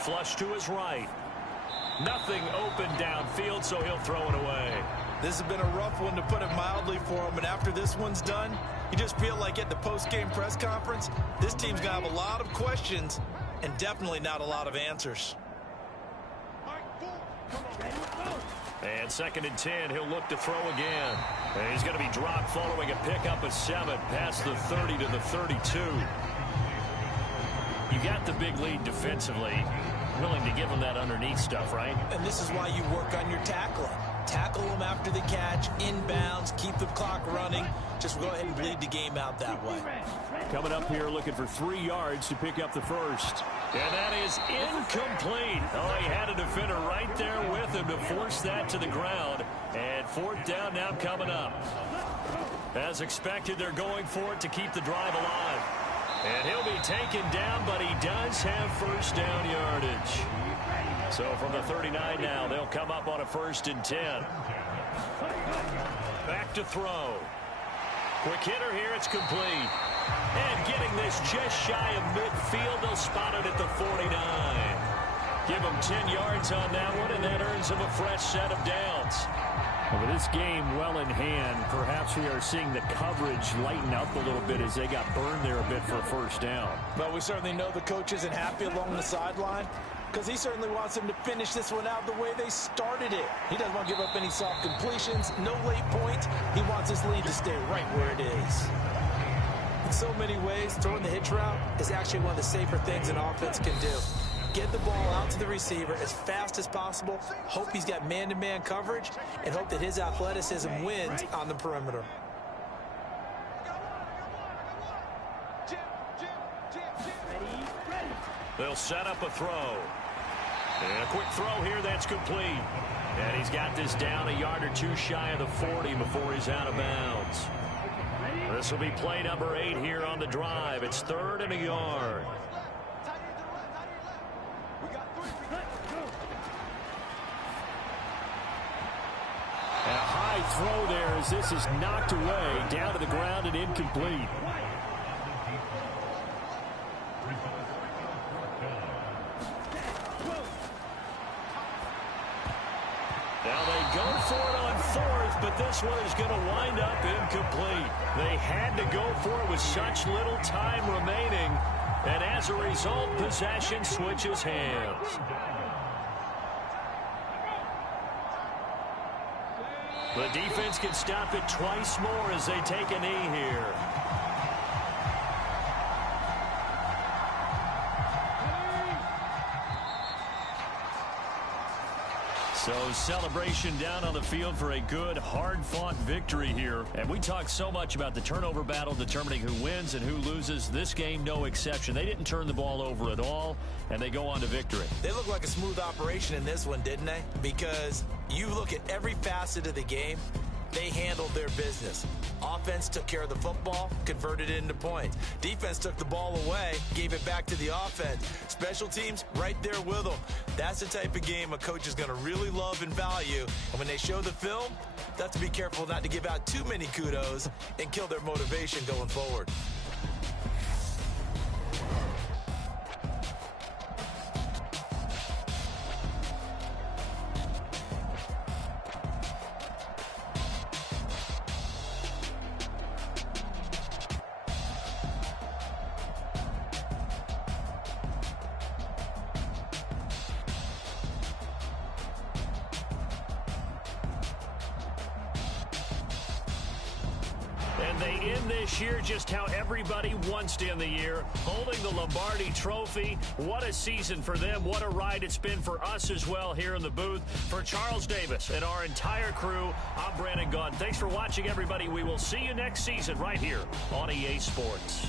Flush to his right. Nothing open downfield, so he'll throw it away. This has been a rough one, to put it mildly, for him. And after this one's done, you just feel like at the post-game press conference, this team's going to have a lot of questions and definitely not a lot of answers. And 2nd and 10, he'll look to throw again. And he's going to be dropped following a pickup of 7 past the 30 to the 32. You got the big lead defensively. Willing to give him that underneath stuff, right? And this is why you work on your tackling. Tackle them after the catch, inbounds, keep the clock running. Just go ahead and bleed the game out that way. Coming up here looking for 3 yards to pick up the first. And that is incomplete. Oh, he had a defender right there with him to force that to the ground. And 4th down now coming up. As expected, they're going for it to keep the drive alive. And he'll be taken down, but he does have 1st down yardage. So from the 39 now, they'll come up on a 1st and 10. Back to throw. Quick hitter here, it's complete. And getting this just shy of midfield, they'll spot it at the 49. Give him 10 yards on that one, and that earns him a fresh set of downs. With this game well in hand, perhaps we are seeing the coverage lighten up a little bit as they got burned there a bit for a 1st down. Well, we certainly know the coach isn't happy along the sideline because he certainly wants them to finish this one out the way they started it. He doesn't want to give up any soft completions, no late points. He wants his lead to stay right where it is. In so many ways, throwing the hitch route is actually one of the safer things an offense can do. Get the ball out to the receiver as fast as possible, hope he's got man-to-man coverage, and hope that his athleticism wins on the perimeter. They'll set up a throw. And a quick throw here, that's complete. And he's got this down a yard or 2 shy of the 40 before he's out of bounds. This will be play number 8 here on the drive. It's 3rd and a yard. And a high throw there as this is knocked away, down to the ground and incomplete. Now they go for it on 4th, but this one is going to wind up incomplete. They had to go for it with such little time remaining, and as a result, possession switches hands. The defense can stop it twice more as they take a knee here. So celebration down on the field for a good, hard-fought victory here. And we talk so much about the turnover battle determining who wins and who loses. This game, no exception. They didn't turn the ball over at all, and they go on to victory. They look like a smooth operation in this one, didn't they? Because you look at every facet of the game, they handled their business. Offense took care of the football, converted it into points. Defense took the ball away, gave it back to the offense. Special teams, right there with them. That's the type of game a coach is going to really love and value. And when they show the film, they have to be careful not to give out too many kudos and kill their motivation going forward. And they end this year just how everybody wants to end the year, holding the Lombardi Trophy. What a season for them. What a ride it's been for us as well here in the booth. For Charles Davis and our entire crew, I'm Brandon Gaudin. Thanks for watching, everybody. We will see you next season right here on EA Sports.